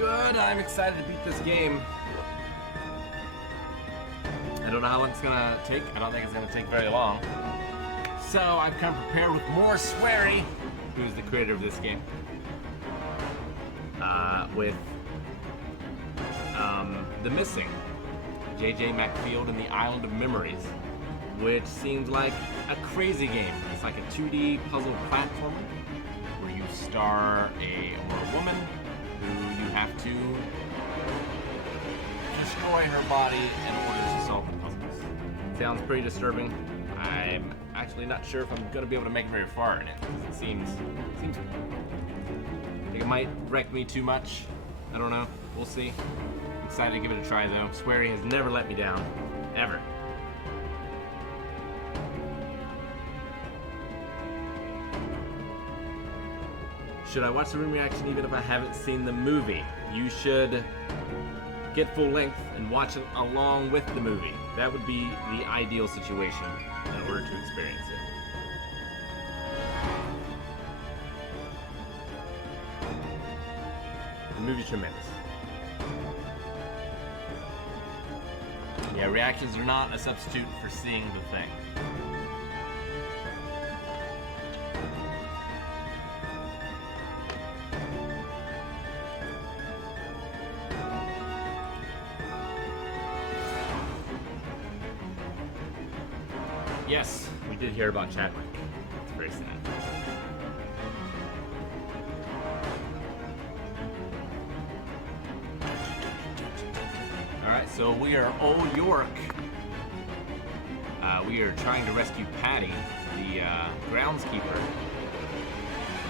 good. I'm excited to beat this game. I don't know how long it's gonna take. I don't think it's gonna take very long. So I've come prepared with more Swery, who's the creator of this game. With The Missing, J.J. Macfield and the Island of Memories, which seems like a crazy game. It's like a 2D puzzle platformer where you star a woman who you have to destroy her body in order to solve the puzzles. Sounds pretty disturbing. I'm actually not sure if I'm gonna be able to make very far in it because it seems I think it might wreck me too much. I don't know. We'll see. I'm excited to give it a try though. Swery has never let me down. Ever. Should I watch the room reaction even if I haven't seen the movie? You should get full length and watch it along with the movie. That would be the ideal situation in order to experience it. The movie's tremendous. Yeah, reactions are not a substitute for seeing the thing. Yes, we did hear about Chadwick. It's very sad. Alright, so we are Old York. We are trying to rescue Patty, the groundskeeper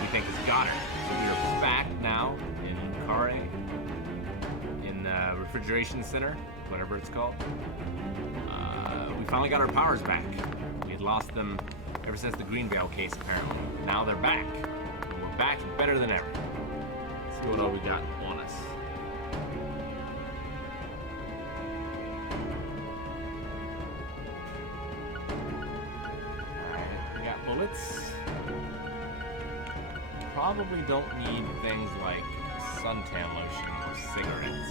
we think has got her. So we are back now in Kare, in the refrigeration center, whatever it's called. We finally got our powers back. We had lost them ever since the Greenvale case, apparently. Now they're back. And we're back better than ever. Let's see what all we got on us. Alright, we got bullets. Probably don't need things like suntan lotion or cigarettes.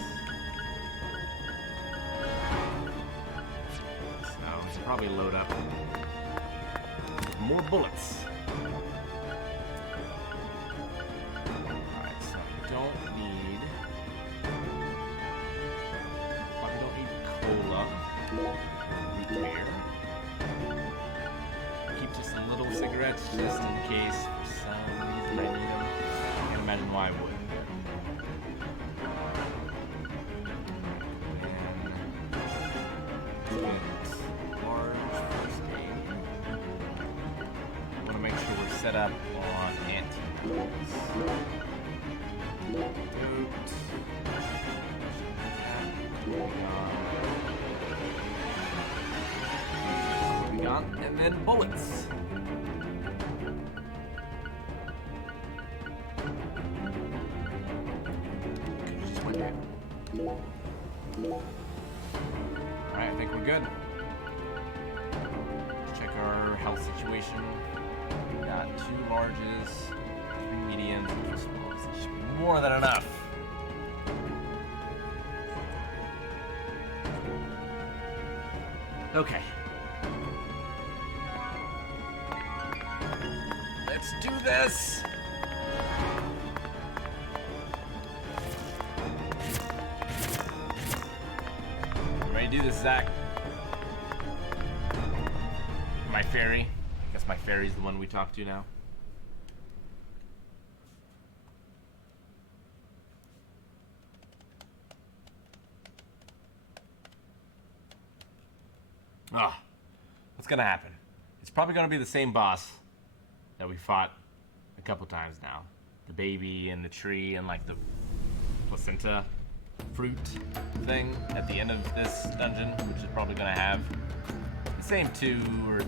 Probably load up with more bullets. Alright, so probably don't need cola. Repair. Keep just a little cigarettes just in case for some reason I need them. I can't imagine why I would. Set up on anti-pools. And then bullets. Just went there. Alright, I think we're good. Let's check our health situation. Got 2 larges, 3 mediums, and 2 smalls. That should be more than enough. Okay. Let's do this! You ready to do this, Zach? My fairy. My fairy's the one we talk to now. What's gonna happen? It's probably gonna be the same boss that we fought a couple times now. The baby and the tree and like the placenta fruit thing at the end of this dungeon, which is probably gonna have the same 2 or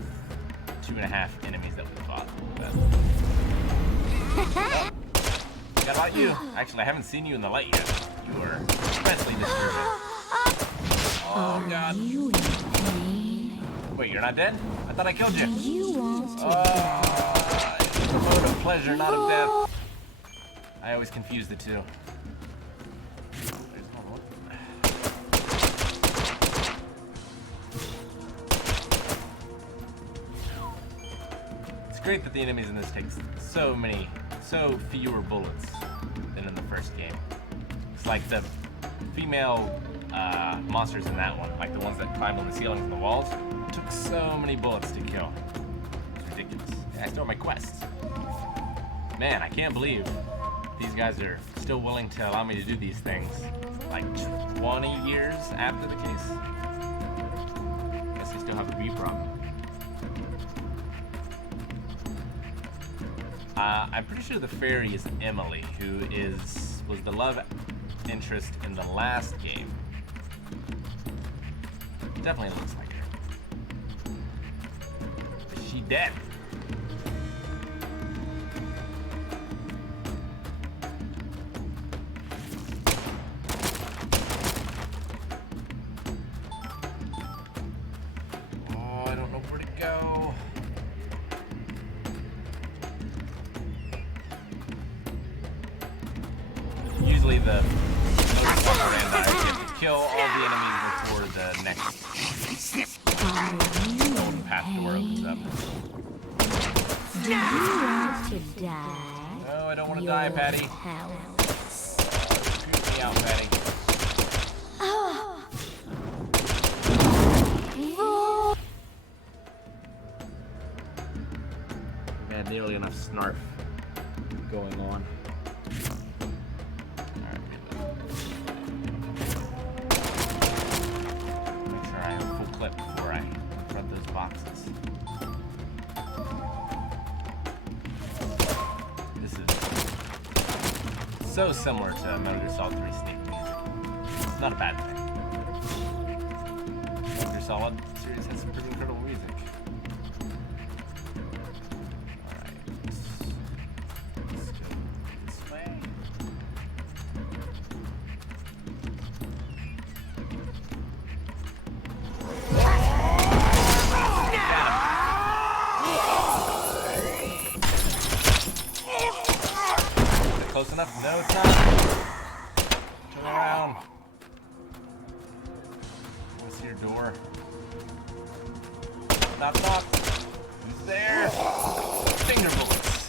2.5 enemies that we fought. What about you? Actually, I haven't seen you in the light yet. You are expressly disturbing. Oh god. Wait, you're not dead? I thought I killed you. You want to it's a mode of pleasure, not of death. I always confuse the two. great that the enemies in this take so fewer bullets than in the first game. It's like the female monsters in that one, like the ones that climb on the ceilings and the walls, took so many bullets to kill. It's ridiculous. Yeah, I still have my quests. Man, I can't believe these guys are still willing to allow me to do these things like 20 years after the case. Guess they still have a B problem. I'm pretty sure the fairy is Emily, who was the love interest in the last game. Definitely looks like her. Is she dead? Oh, I don't know where to go. Usually the most propaganda is you have to kill all the enemies before the next golden path door opens up. Do you want to die? No, I don't want to die, Patty. Shoot me out, Patty. We had nearly enough snarf going on. Before I confront those boxes. This is so similar to Metal Gear Solid 3 Snake music. It's not a bad thing. Metal Gear Solid series has some pretty incredible music. Alright, let's go this way. Close enough? No, it's not. Turn around. I see your door. Knock, knock. Who's there? Finger bullets.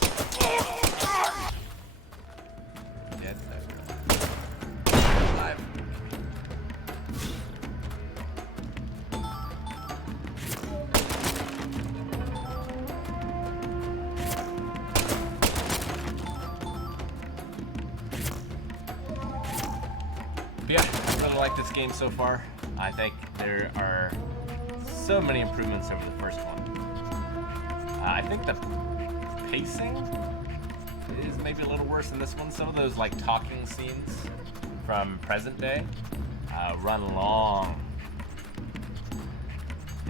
Dead. Alive. Yeah, I really like this game so far. I think there are so many improvements over the first one. I think the pacing is maybe a little worse in this one. Some of those like talking scenes from present day run long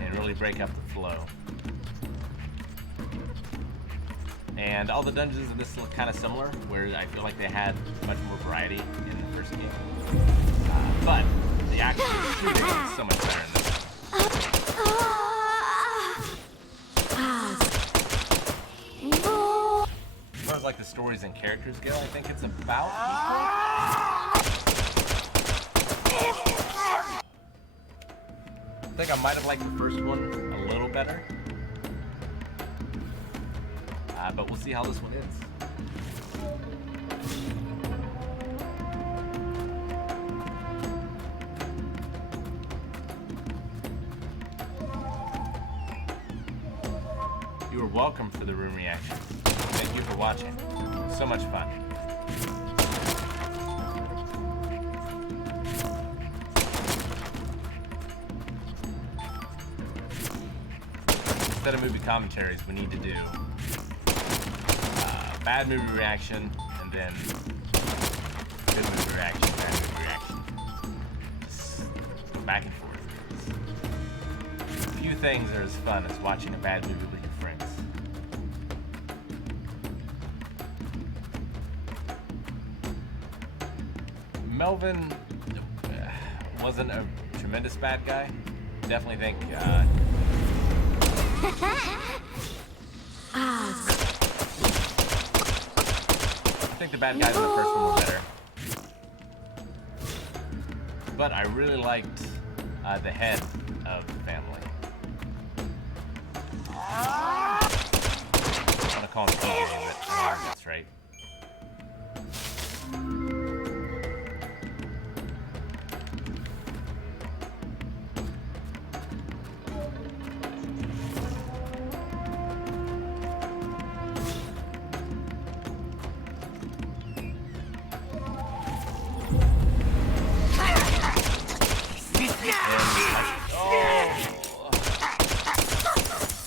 and really break up the flow. And all the dungeons in this look kind of similar, where I feel like they had much more variety in the first game. But the action shooting is so much better in this one. As far as like the stories and characters go, I think it's about equal. I think I might have liked the first one a little better. But we'll see how this one ends. You are welcome for the room reaction. Thank you for watching. So much fun. Instead of movie commentaries, we need to do bad movie reaction, and then good movie reaction, bad movie reaction. Just go back and forth. Few things are as fun as watching a bad movie with your friends. Melvin wasn't a tremendous bad guy. Definitely think I think the bad guys in the first one were better. But I really liked the head of the family. calling TJ, but I don't think that's right.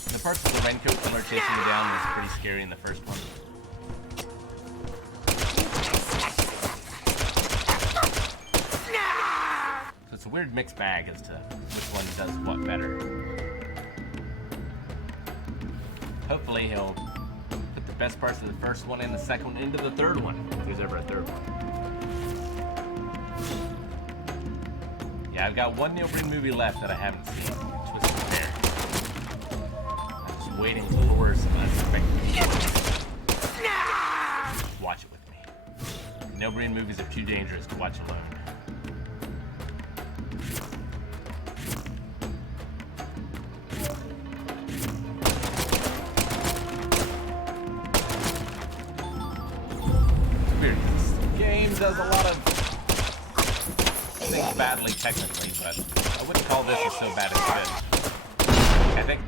The parts of the raincoat killer chasing me down was pretty scary in the first one. So it's a weird mixed bag as to which one does what better. Hopefully he'll put the best parts of the first one and the second one into the third one, if there's ever a third one. Yeah, I've got one Neil Breen movie left that I haven't seen, Twisted Pair. I'm just waiting to lure some unexpected people. Watch it with me. Neil Breen movies are too dangerous to watch alone. It's weird, this game does a lot of things badly technically, but I wouldn't call this as so bad as good. I think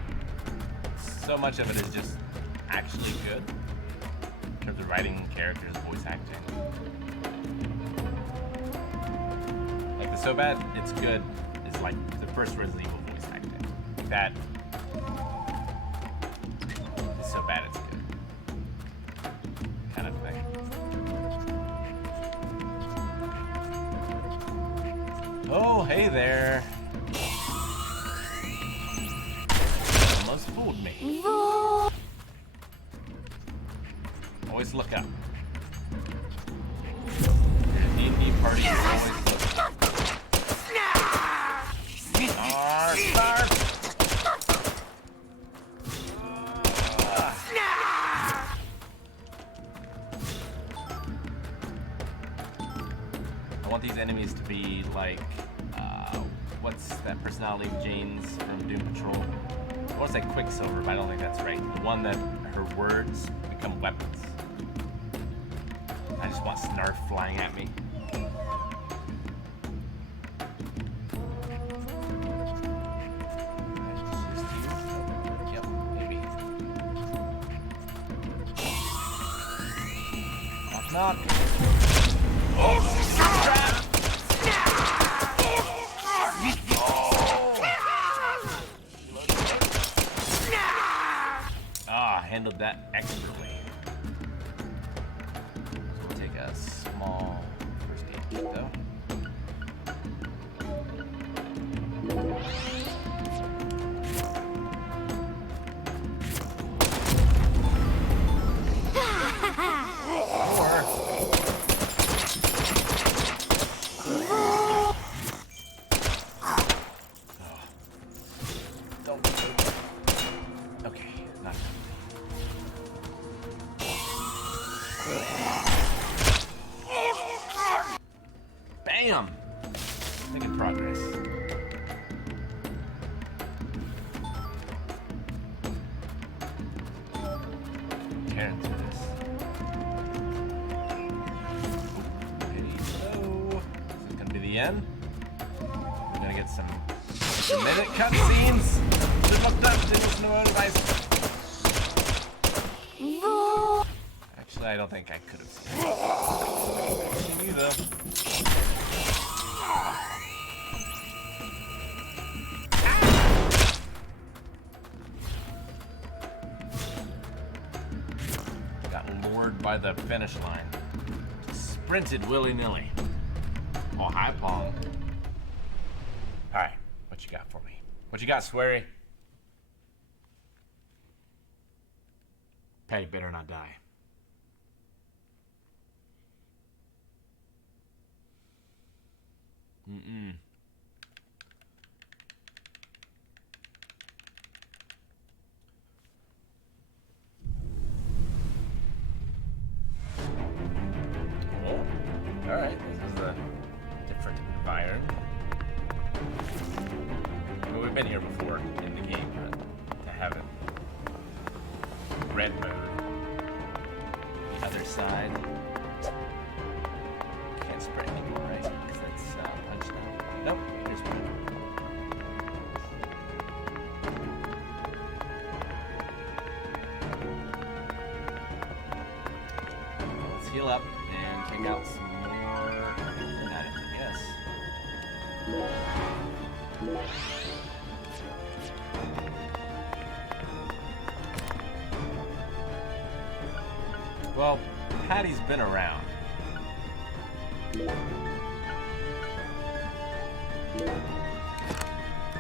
so much of it is just actually good in terms of writing, characters, voice acting. Like the so bad it's good is like the first Resident Evil voice acting. Like that is so bad it's good kind of thing. Oh, hey there. Almost fooled me. Always look up. D&D party is always look up. Star. I want these enemies to be like, what's that personality of Jane's from Doom Patrol? I want to say Quicksilver, but I don't think that's right. The one that her words become weapons. I just want Snarf flying at me. Yep, maybe. Knock, knock. Oh, trap! Handled that expertly. So we'll take a small first aid kit though. Bam! Making progress. Tearing through this. Hello. Is this gonna be the end? We're gonna get some minute cutscenes. Actually, I don't think I could have seen it. Either. Got lured by the finish line. Sprinted willy-nilly. Oh, hi, Pong. Alright, what you got for me? What you got, Sweary? Patty better not die. Mm-mm. Well, alright, this is a different environment. Well, we've been here before in the game, but to have it red mode side. Can't spray anymore, right? Because that's punch now. Nope, here's one. Let's heal up and take out some more items, I guess. Well, Patty's been around.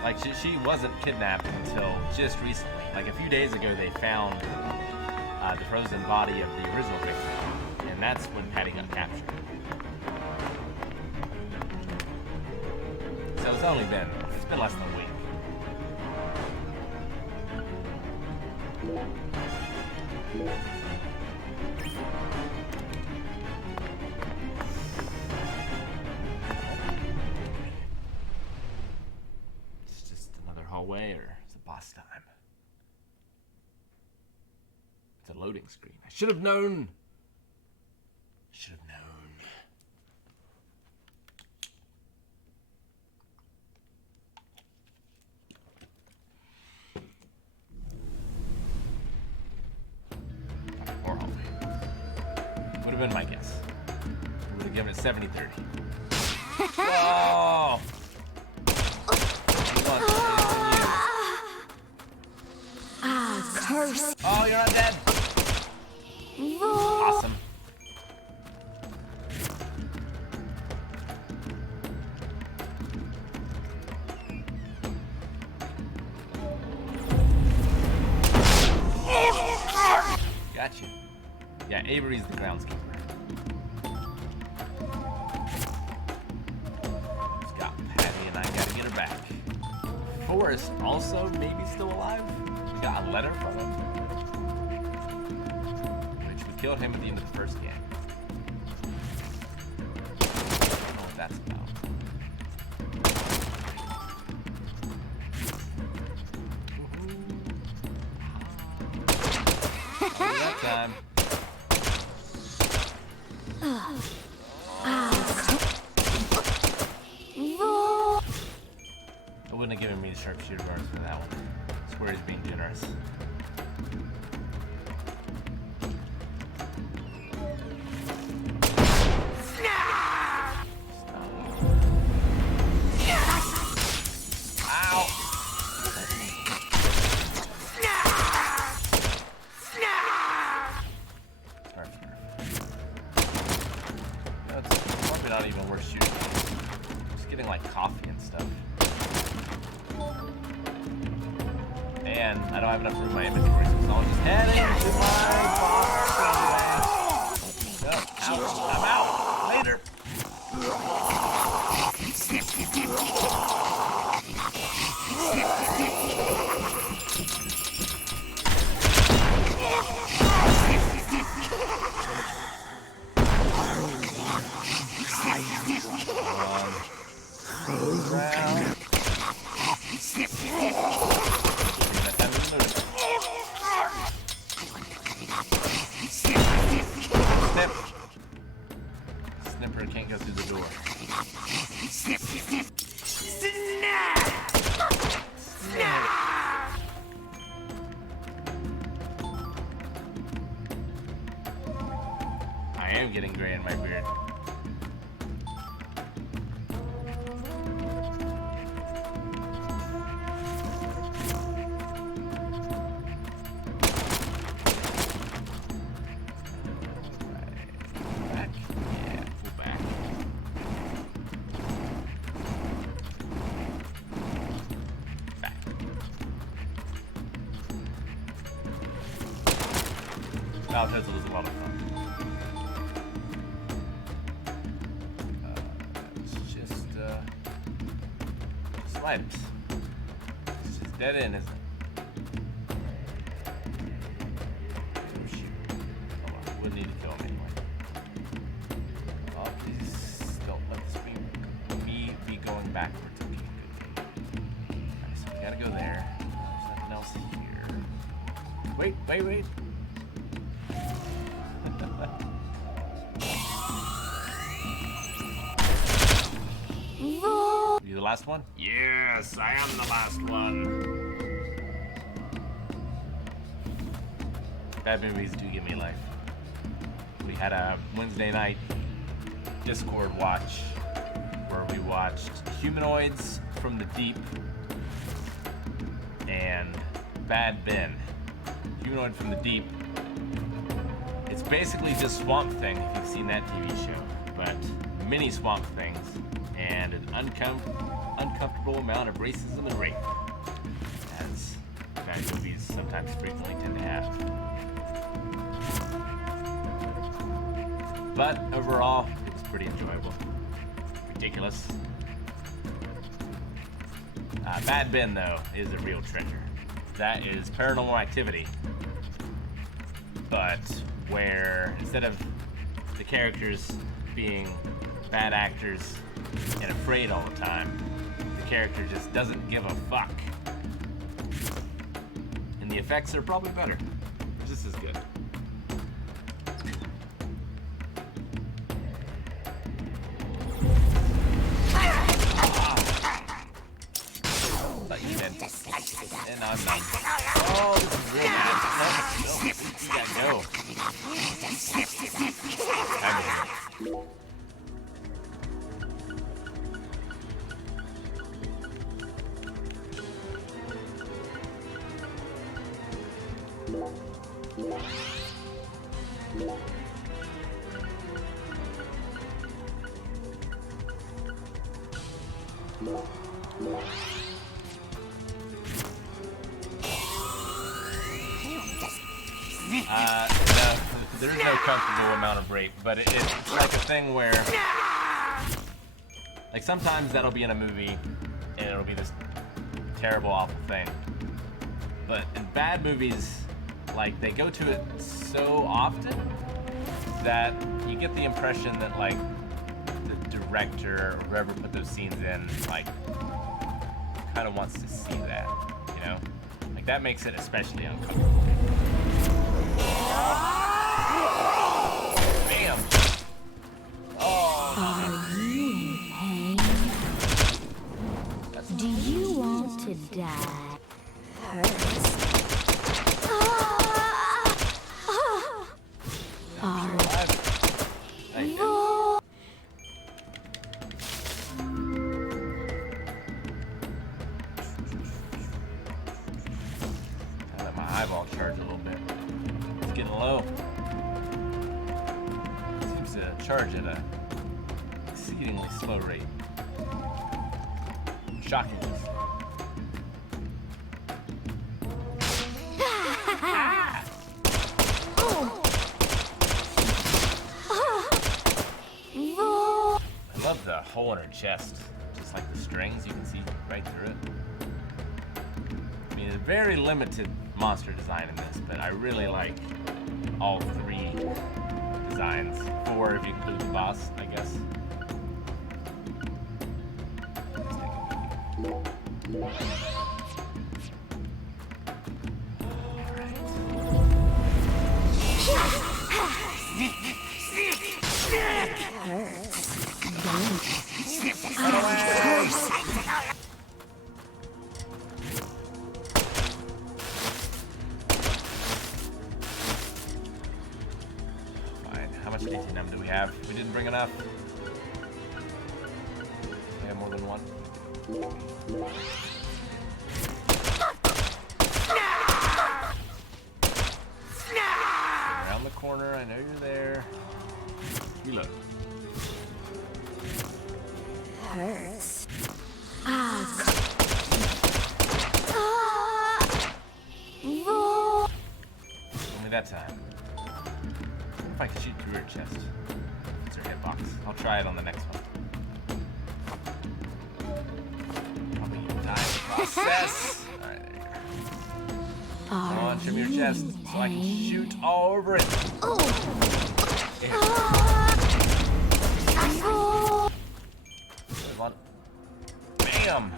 Like, she wasn't kidnapped until just recently. Like, a few days ago, they found the frozen body of the original victim, and that's when Patty got captured. So it's been less than a week. It's just another hallway, or is it boss time? It's a loading screen. I should have known. Should have known. Or hallway. Would have been my guess. Would have given it 70-30. Whoa! Curse. Oh, you're not dead. Awesome. Gotcha. Yeah, Avery's the groundskeeper. He's got Patty and I gotta get her back. Forrest also maybe still alive. We got a letter from him. Which we killed him at the end of the first game. I don't know what that's about. That time. I wouldn't have given me the sharpshooter bars for that one. Square is being generous. Not even worth shooting. Just getting like coffee and stuff. And I don't have enough room in my inventory, so I'll just head into my bar. No, out. I'm out. Later. Snipper can't go through the door. I am getting gray in my beard. Puzzle is a lot of fun. It's just items. It's just dead end, isn't it? Oh shoot. Oh well, we'll need to kill him anyway. Oh, please don't let this be me be going backwards. Okay, good. Alright, so we gotta go there. There's nothing else here. Wait. You the last one? Yes, I am the last one. Bad movies do give me life. We had a Wednesday night Discord watch where we watched Humanoids from the Deep and Bad Ben. Humanoid from the Deep. It's basically just Swamp Thing, if you've seen that TV show, but mini Swamp Things and an uncomfortable amount of racism and rape, as bad movies sometimes frequently tend to have. But overall, it was pretty enjoyable. Ridiculous. Bad Ben, though, is a real treasure. That is Paranormal Activity, but where instead of the characters being bad actors and afraid all the time, the character just doesn't give a fuck. And the effects are probably better. Just as good. And I'm not. Oh, this is real bad. No, you gotta go. No, there's no comfortable amount of rape, but it's like a thing where, like, sometimes that'll be in a movie and it'll be this terrible, awful thing. But in bad movies, like, they go to it so often that you get the impression that, like, the director or whoever put those scenes in, like, kind of wants to see that, you know? Like, that makes it especially uncomfortable. Bam! Oh, Are you in pain? Do you want to die? Hurts. I let my eyeball charge a little bit. It's getting low. It seems to charge at a exceedingly slow rate. Shockingly slow. I love the hole in her chest. Just like the strings, you can see right through it. I mean, it's very limited monster design in this, but I really like all three designs. 4 if you include the boss, I guess. Fine. How much DTNM do we have? We didn't bring enough. We have more than one. Around the corner, I know you're there. Reload. Hurts. Only that time. What if I could shoot through her chest? It's her hitbox. I'll try it on the next one. Probably your time process. Alright, there you go. Come on, show me your chest so I can shoot all over it. One. Bam!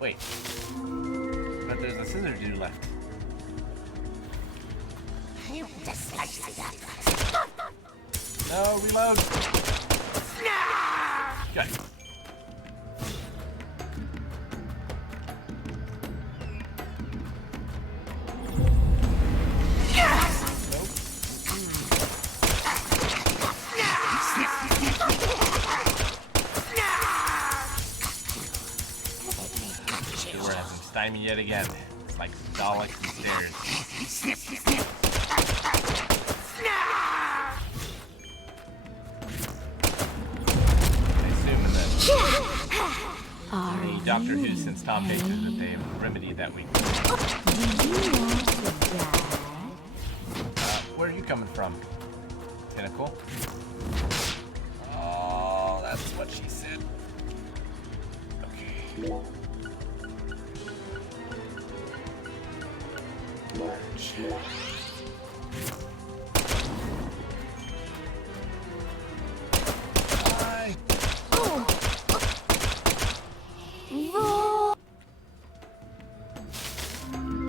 Wait. But there's a scissor dude left. Just like that. No, reload. Good. We're having stymied yet again. It's like Daleks and stairs. I assume in the Doctor Who since Tom Pages that they've remedied that weakness. Do you want to die? Where are you coming from? Pinnacle? Oh, that's what she said. Okay. Large. Hi.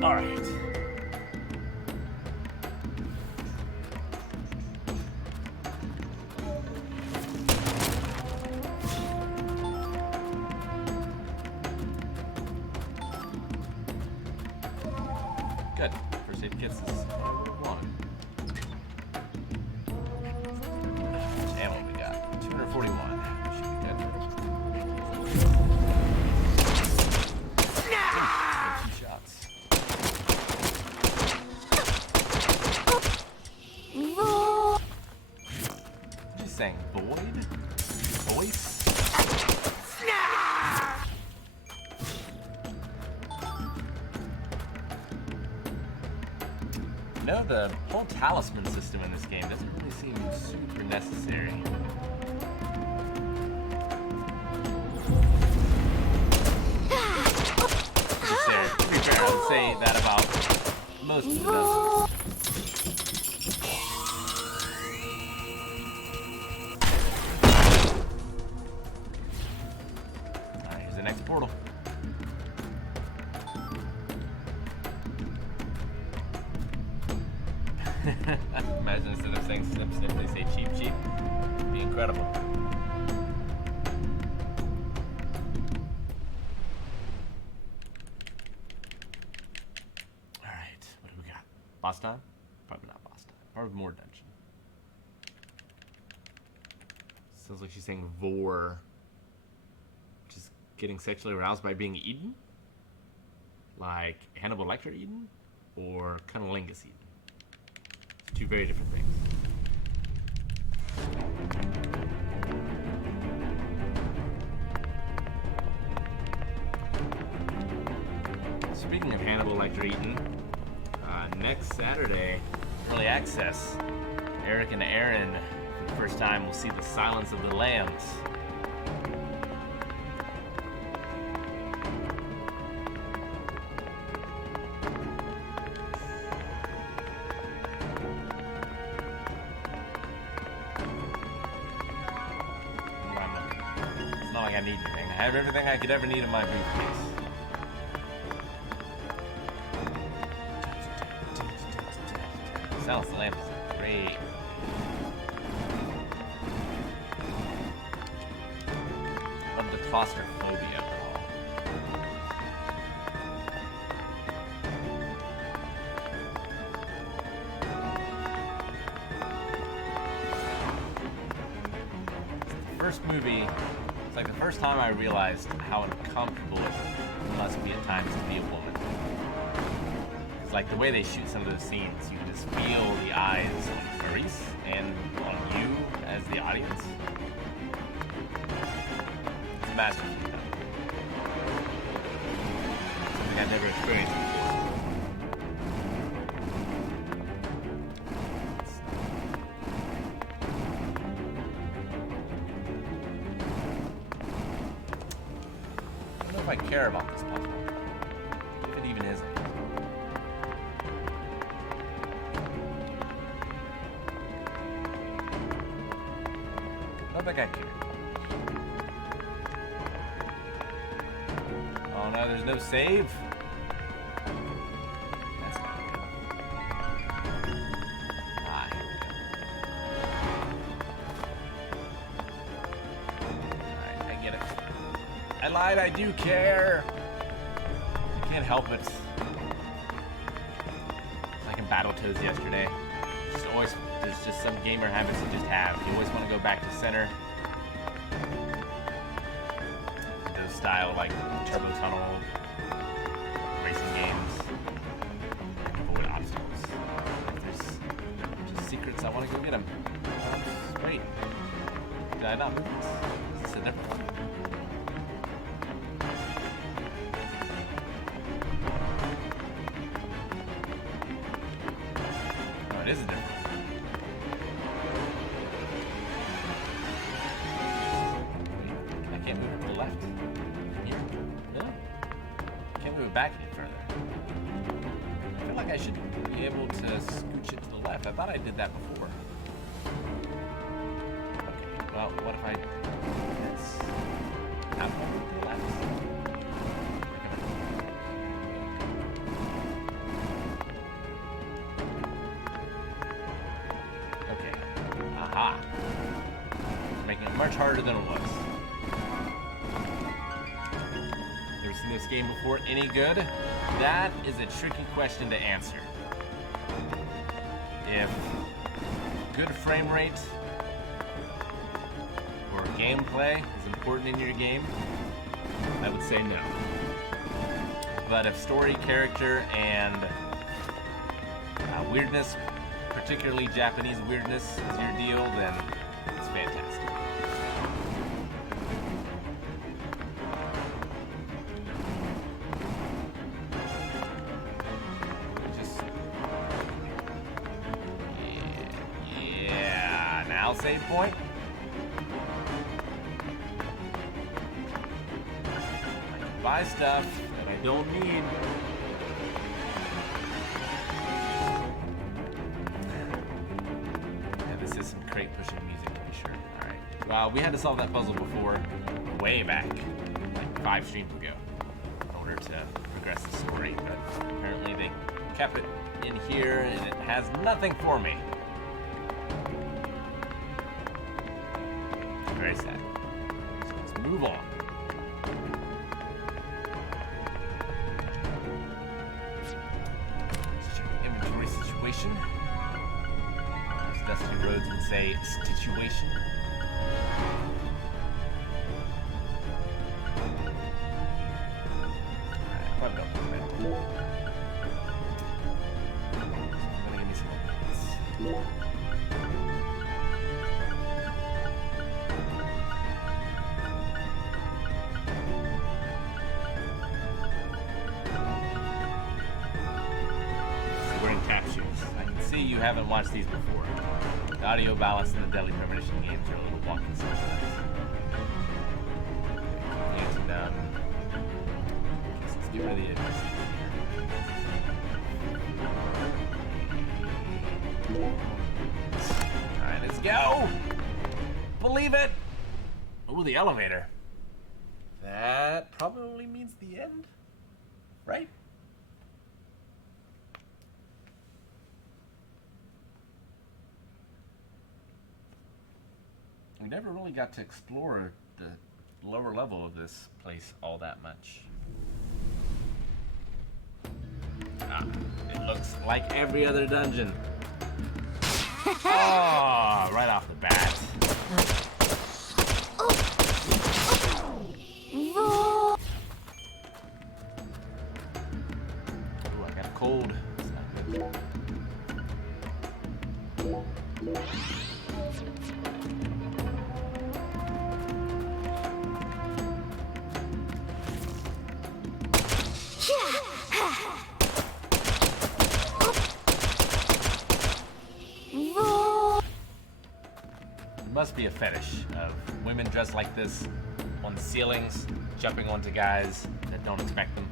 All right. Good. First aid kits is one. How much ammo we got? 241. Should be good. Two shots. What are you saying? Void? Voice? You know, the whole talisman system in this game doesn't really seem super necessary. To be fair, I would say that about most of the puzzles. Alright, here's the next portal. Imagine instead of saying snip snip, they say cheap cheap. It'd be incredible. Alright, what do we got? Boss time? Probably not boss time. Probably more dungeon. Sounds like she's saying vor. Which is getting sexually aroused by being eaten? Like Hannibal Lecter eaten? Or Cunnilingus eaten? Two very different things. Speaking of Hannibal Lecter eaten, next Saturday, early access, Eric and Aaron, for the first time, will see The Silence of the Lambs. I need anything. I have everything I could ever need in my briefcase. Silence of the Lambs is great. Love the claustrophobia of it all. First movie. It's like the first time I realized how uncomfortable it must be at times to be a woman. It's like the way they shoot some of those scenes, you can just feel the eyes on Clarice and on you as the audience. It's a masterpiece. Something I've never experienced before. I care about this puzzle, if it even isn't. I don't think I care. Oh no, there's no save? That's not good. I lied, I do care. I can't help it. It's like in Battletoads yesterday. There's just some gamer habits you just have. You always want to go back to center. Those style like Turbo Tunnel racing games. Avoid obstacles. If there's just secrets, I want to go get them. Wait. Did I not move this? Is this a different one? Oh, it is a different one. I can't move it to the left. Here? No? Can't move it back any further. I feel like I should be able to scooch it to the left. I thought I did that before. Well, what if I... That's... Not move to the left. Okay. Aha. Making it much harder than it was. Ever seen this game before? Any good? That is a tricky question to answer. If good frame rate or gameplay is important in your game, I would say no. But if story, character, and weirdness, particularly Japanese weirdness, is your deal, then it's fantastic. Yeah, now save point. Buy stuff that I don't need. Yeah, this is some crate pushing music to be sure. Alright. Well, we had to solve that puzzle before, way back, like 5 streams ago, in order to progress the story, but apparently they kept it in here and it has nothing for me. Very sad. So let's move on. Situation. As Dusty Rhodes would say, situation. Alright, let me go. I'm gonna give me some more minutes. You haven't watched these before. The audio balance in the Deadly Premonition games are a little wonky sometimes. And, let's get rid of the edges. Alright, let's go! Believe it! Ooh, the elevator. That probably means the end, right? We never really got to explore the lower level of this place all that much. Ah, it looks like every other dungeon. Oh, right off the bat. Ooh, I got a cold. It's not good. Must be a fetish of women dressed like this on the ceilings, jumping onto guys that don't expect them.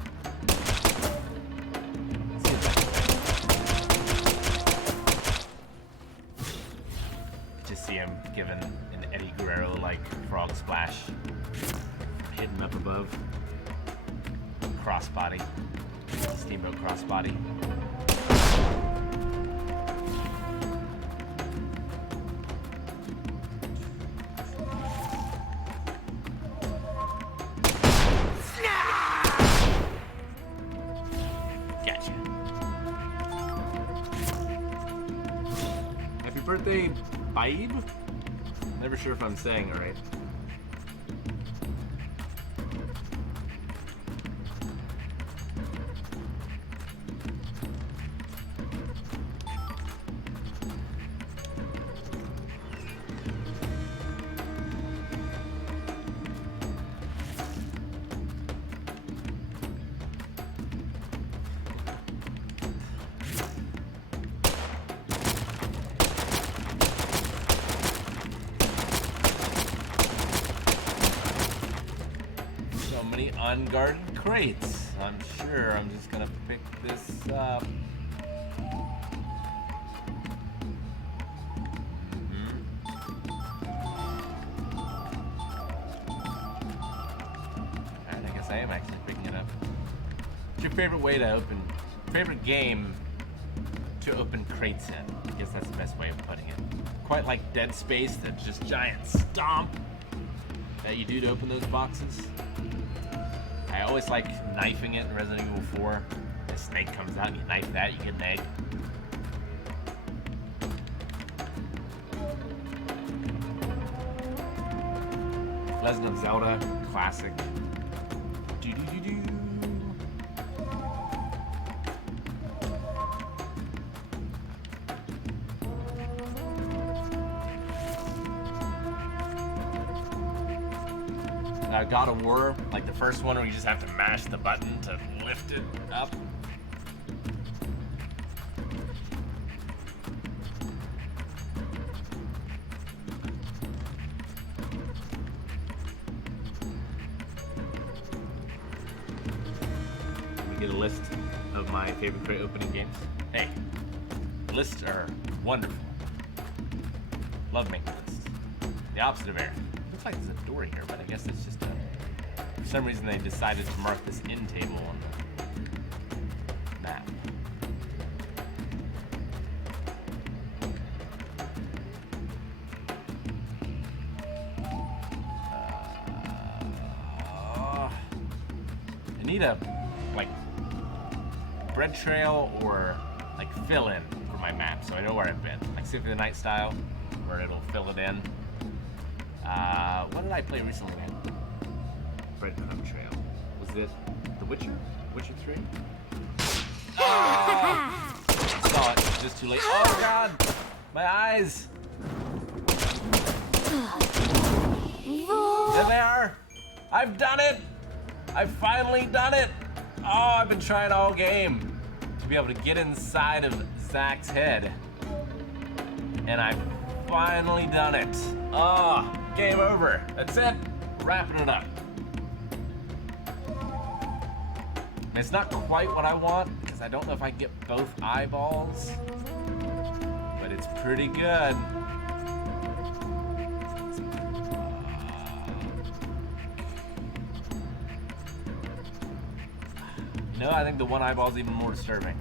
Just see him giving an Eddie Guerrero-like frog splash, hidden up above. Crossbody, steamboat crossbody. birthday, Baib? Never sure if I'm saying it right. Unguarded crates. I'm sure I'm just gonna pick this up. Alright, I guess I am actually picking it up. What's your favorite way to open, favorite game to open crates in? I guess that's the best way of putting it. Quite like Dead Space, that's just giant stomp that you do to open those boxes. I always like knifing it in Resident Evil 4. The snake comes out and you knife that, you get an egg. Legend of Zelda, classic. Do-do-do-do. God of War, like the first one where you just have to mash the button to lift it up. Let me get a list of my favorite crate opening games. Hey, lists are wonderful. Love making lists. The opposite of error. Looks like there's a door here, but I guess it's just for some reason they decided to mark this end table on the map. I need a like bread trail or like fill in for my map so I know where I've been. Like Symphony of the Night style, where it'll fill it in. What did I play recently? Breadcrumb Trail. Was it The Witcher? Witcher 3? Oh! I saw it. It was just too late. Oh god! My eyes! There they are! I've done it! I've finally done it! Oh, I've been trying all game to be able to get inside of Zach's head. And I've finally done it. Oh, game over. That's it. Wrapping it up. And it's not quite what I want because I don't know if I can get both eyeballs, but it's pretty good. You know, I think the one eyeball is even more disturbing.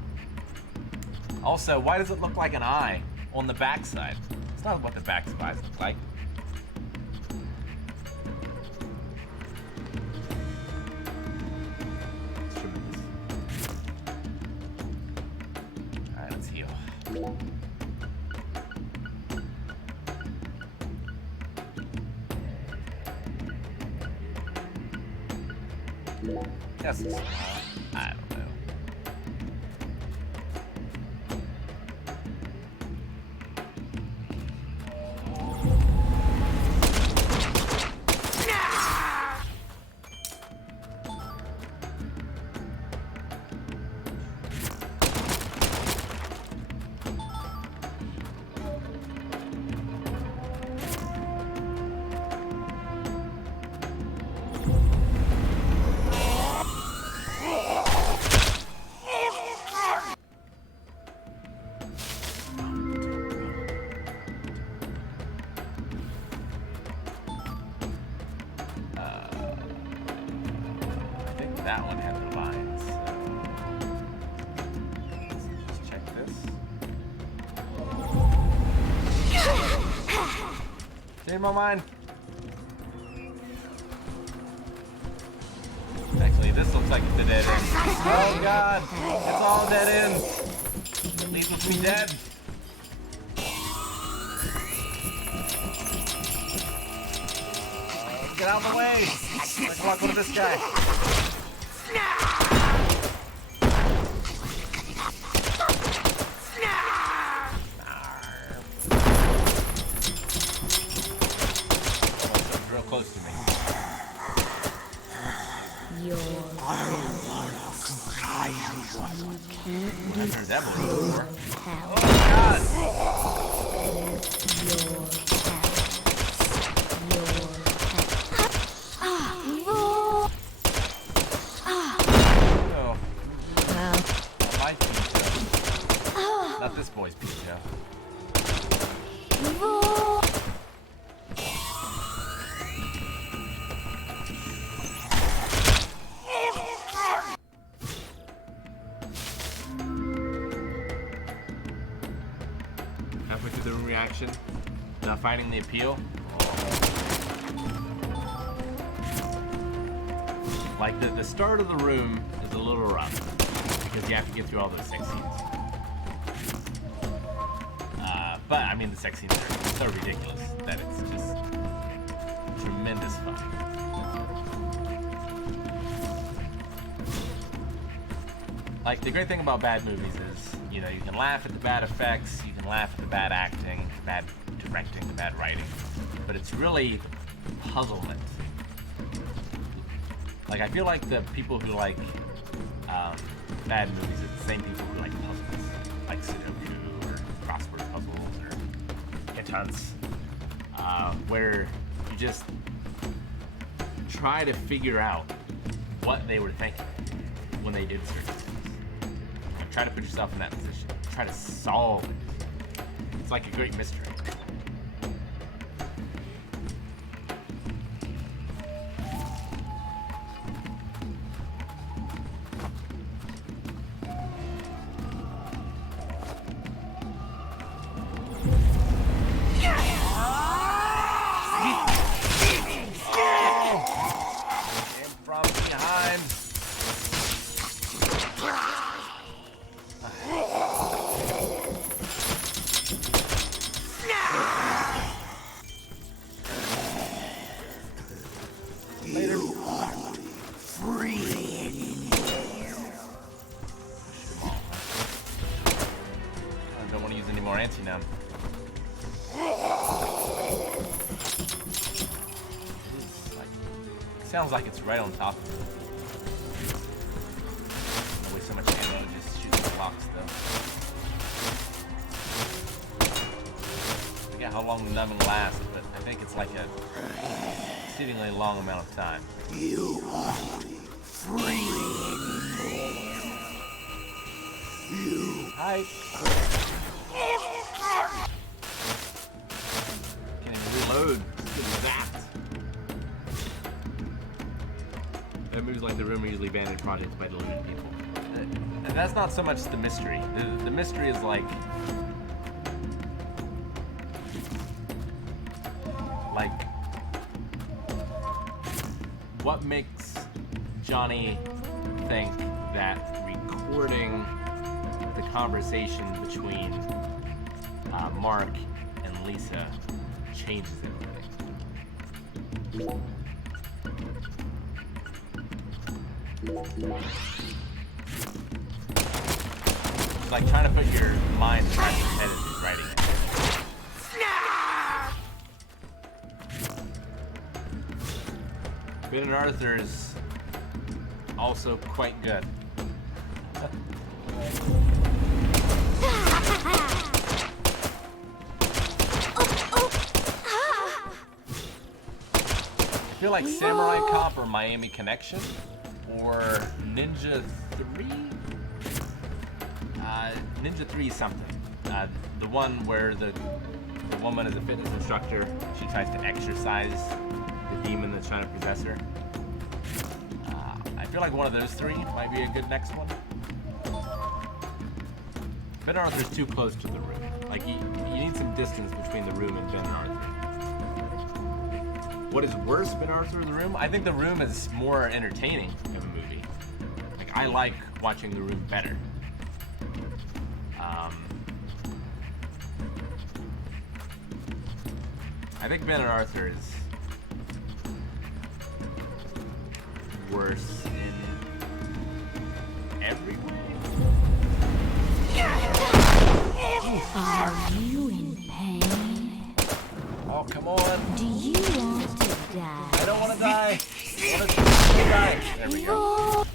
Also, why does it look like an eye on the backside? It's not what the backside look like. Alright, let's heal. Yes, it's I don't know. That one had the lines. So let's check this. Change my mind. Actually, this looks like the dead end. Oh god! It's all dead end. Leave us be dead. Get out of the way! Let's walk with this guy. Real close to me. I've heard that before. Oh God! Not my pizza. Not this boy's pizza. Halfway through the room reaction, not finding the appeal. Like the start of the room is a little rough because you have to get through all those sex scenes. But I mean, the sex scenes are so ridiculous that it's just tremendous fun. Like, the great thing about bad movies is, you know, you can laugh at the bad effects, you can laugh at the bad acting, the bad directing, the bad writing, but it's really puzzlement. Like, I feel like the people who like bad movies are the same people who like puzzles, like Sudoku or crossword puzzles or hint hunts, where you just try to figure out what they were thinking when they did certain things. Try to put yourself in that position. Try to solve it. It's like a great mystery. From behind. Later. Free. I don't want to use any more anti-numb. Sounds like it's right on top of it. Don't waste so much ammo just shooting the blocks though. I forget how long the numbing lasts, but I think it's like a exceedingly long amount of time. You are free. Hi. Can't even reload. Get zapped. That moves like the room are usually abandoned projects by deluded people. And that's not so much the mystery. The mystery is like what makes Johnny think that recording the conversation between Mark and Lisa changes everything. It's like trying to put your mind in Mark's head as he's writing it. Ben and Arthur is also quite good. I feel like Samurai Cop or Miami Connection or Ninja 3? Ninja 3 something. The one where the woman is a fitness instructor. She tries to exorcise the demon that's trying to possess her. I feel like one of those three might be a good next one. Ben Arthur's too close to the room. Like, you need some distance between the room and Ben Arthur. What is worse, Ben Arthur or the room? I think the room is more entertaining of a movie. Like, I like watching the room better. I think Ben and Arthur is worse in every way. Are you in pain? Oh, come on. Do you want to die? I don't want to die. I want to die. There we go.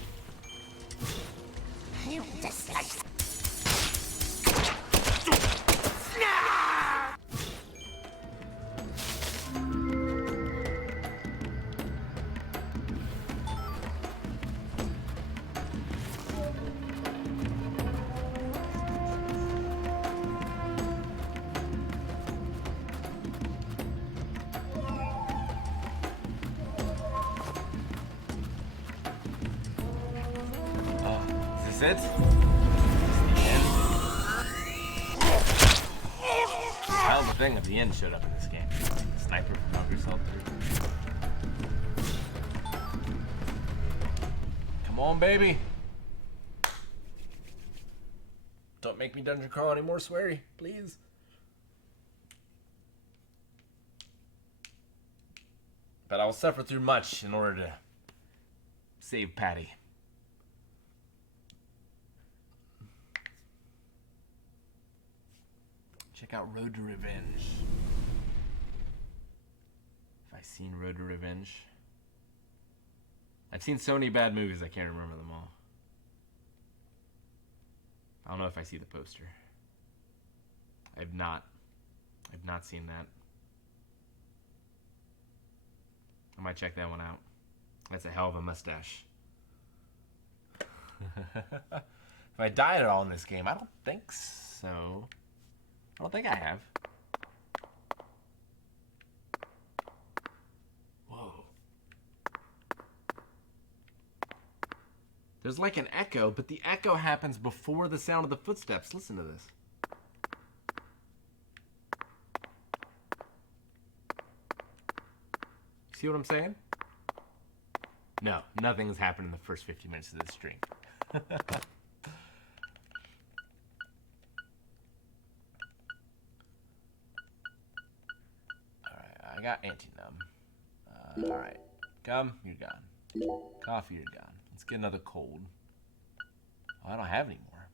Is this it? Hell of a thing at the end showed up in this game. Sniper from Hunger Cell 3. Come on, baby. Don't make me dungeon crawl anymore, sweary, please. But I will suffer through much in order to save Patty. Check out Road to Revenge. Have I seen Road to Revenge? I've seen so many bad movies I can't remember them all. I don't know if I see the poster. I've not seen that. I might check that one out. That's a hell of a mustache. Have I died at all in this game? I don't think so. I don't think I have. Whoa. There's like an echo, but the echo happens before the sound of the footsteps. Listen to this. See what I'm saying? No, nothing has happened in the first 50 minutes of this stream. I got anti-numb. Alright. Gum, you're gone. Coffee, you're gone. Let's get another cold. Oh, I don't have any more.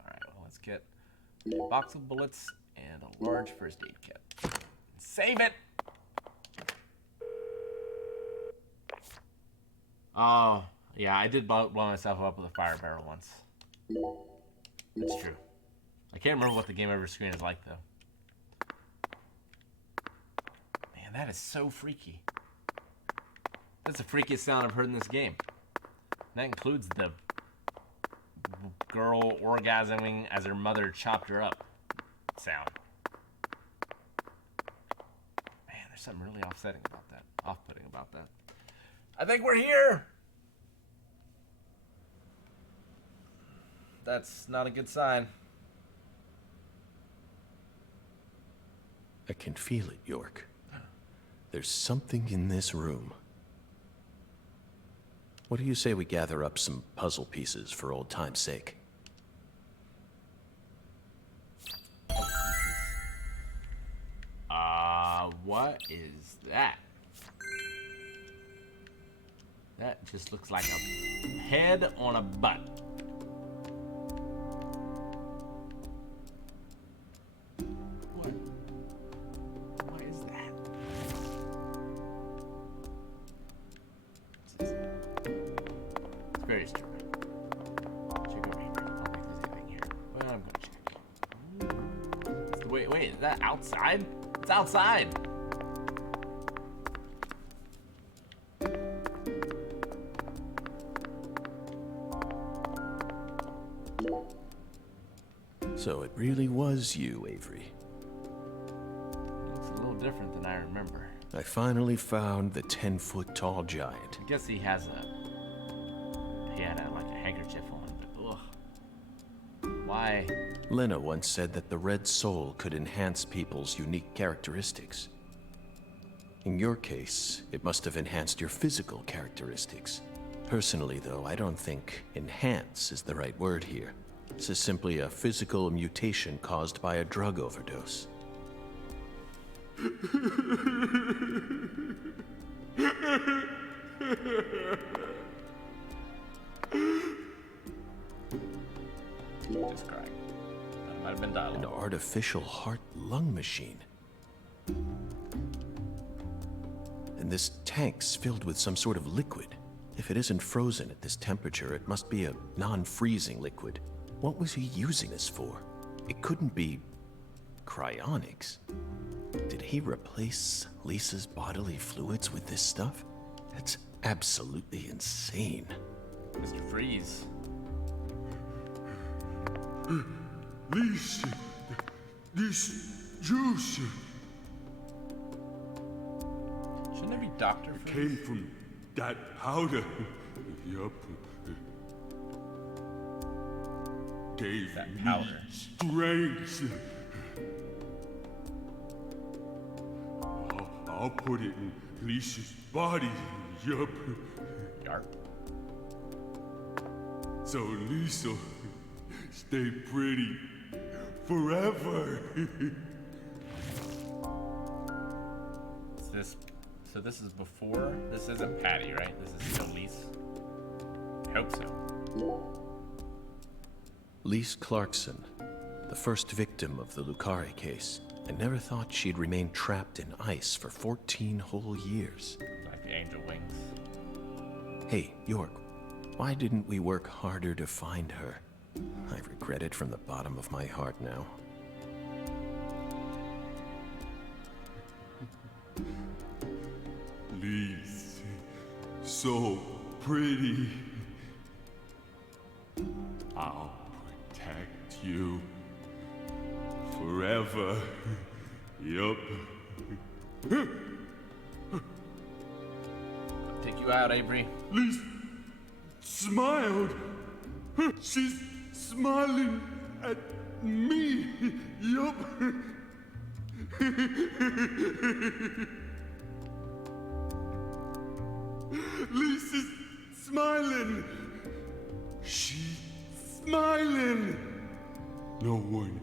Alright, well, let's get a box of bullets and a large first aid kit. Save it! Oh, yeah, I did blow myself up with a fire barrel once. That's true. I can't remember what the game over screen is like, though. Man, that is so freaky. That's the freakiest sound I've heard in this game. And that includes the girl orgasming as her mother chopped her up sound. Man, there's something really offsetting about that. Off-putting about that. I think we're here! That's not a good sign. I can feel it, York. There's something in this room. What do you say we gather up some puzzle pieces for old time's sake? What is that? That just looks like a head on a butt. What is that? It's very strange. Check over here. I don't think there's anything here. But I'm gonna check. Wait, is that outside? It's outside! So it really was you, Avery. Looks a little different than I remember. I finally found the 10-foot-tall giant. I guess he had like a handkerchief on, but ugh. Why? Lena once said that the red soul could enhance people's unique characteristics. In your case, it must have enhanced your physical characteristics. Personally, though, I don't think enhance is the right word here. This is simply a physical mutation caused by a drug overdose. Just crying. That might have been An dialogue. artificial heart-lung machine. And this tank's filled with some sort of liquid. If it isn't frozen at this temperature, it must be a non-freezing liquid. What was he using this for? It couldn't be cryonics. Did he replace Lisa's bodily fluids with this stuff? That's absolutely insane. Mr. Freeze. Lisa, this juice Shouldn't it be Dr. Freeze? came from that powder. Yup. Gave That me powder. strength. I'll put it in Lisa's body. Yup. Yarp. So Lisa stay pretty forever. So this is before. This isn't Patty, right? This is still Lise. I hope so. Lise Clarkson, the first victim of the Lucari case. I never thought she'd remain trapped in ice for 14 whole years. Like the angel wings. Hey, York, why didn't we work harder to find her? I regret it from the bottom of my heart now. Lisa, so pretty. I'll protect you forever. Yup. Take you out, Avery. Lisa smiled. She's smiling at me. Yup. Lisa's smiling. She's smiling. No one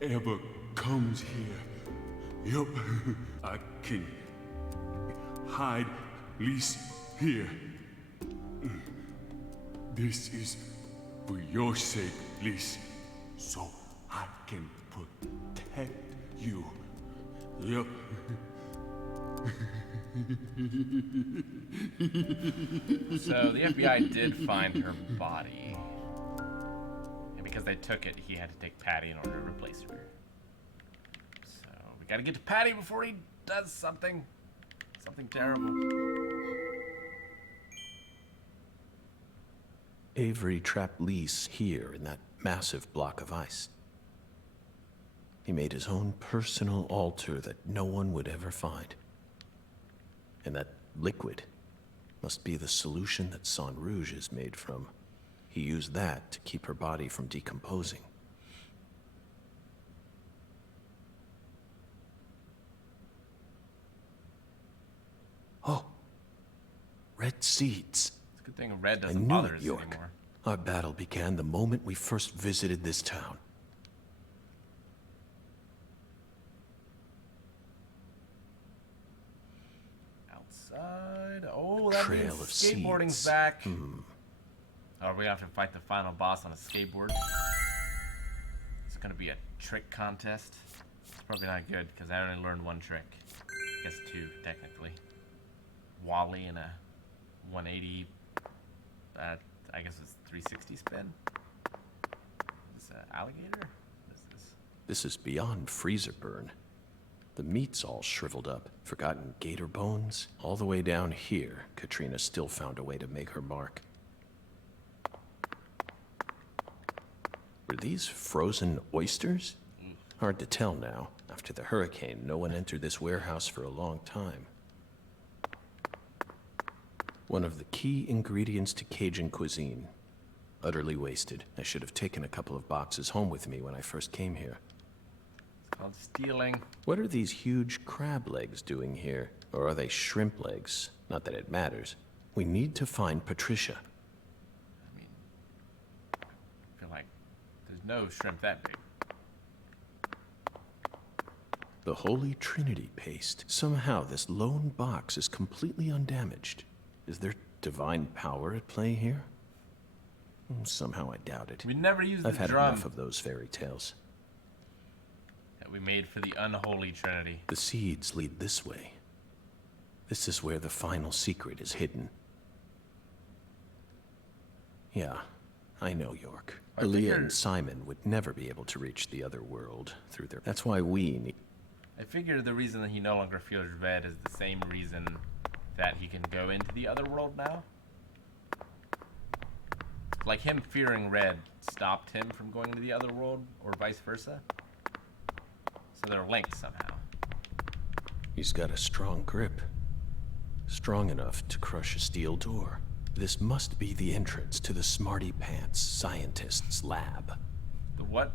ever comes here. Yup. I can hide Lisa here. This is for your sake, Lisa. So I can protect you. Yup. So the FBI did find her body. And because they took it, he had to take Patty in order to replace her. So we gotta get to Patty before he does something. Something terrible. Avery trapped Lise here in that massive block of ice. He made his own personal altar that no one would ever find. And that liquid must be the solution that Sang Rouge is made from. He used that to keep her body from decomposing. Oh, red seeds. It's a good thing red I doesn't knew bother it, us York. anymore. Our battle began the moment we first visited this town. Outside. Oh, that Trail means of skateboarding's seeds. back. Oh, we have to fight the final boss on a skateboard. It's gonna be a trick contest. It's probably not good because I only learned one trick. I guess two, technically. Wally and a 180. I guess it's 360 spin. Is this an alligator? What is this? This is beyond freezer burn. The meat's all shriveled up, forgotten gator bones. All the way down here, Katrina still found a way to make her mark. Were these frozen oysters? Hard to tell now. After the hurricane, no one entered this warehouse for a long time. One of the key ingredients to Cajun cuisine. Utterly wasted. I should have taken a couple of boxes home with me when I first came here. It's called stealing. What are these huge crab legs doing here? Or are they shrimp legs? Not that it matters. We need to find Patricia. I mean, I feel like there's no shrimp that big. The Holy Trinity paste. Somehow this lone box is completely undamaged. Is there divine power at play here? Somehow I doubt it. We never used the I've had drum enough of those fairy tales. that we made for the unholy Trinity. The seeds lead this way. This is where the final secret is hidden. Yeah, I know, York. I Aaliyah figured- and Simon would never be able to reach the other world through their... That's why we need... I figure the reason that he no longer feels red is the same reason that he can go into the other world now. Like him fearing red stopped him from going to the other world, or vice versa. So they're linked somehow. He's got a strong grip. Strong enough to crush a steel door. This must be the entrance to the Smarty Pants scientist's lab. The what,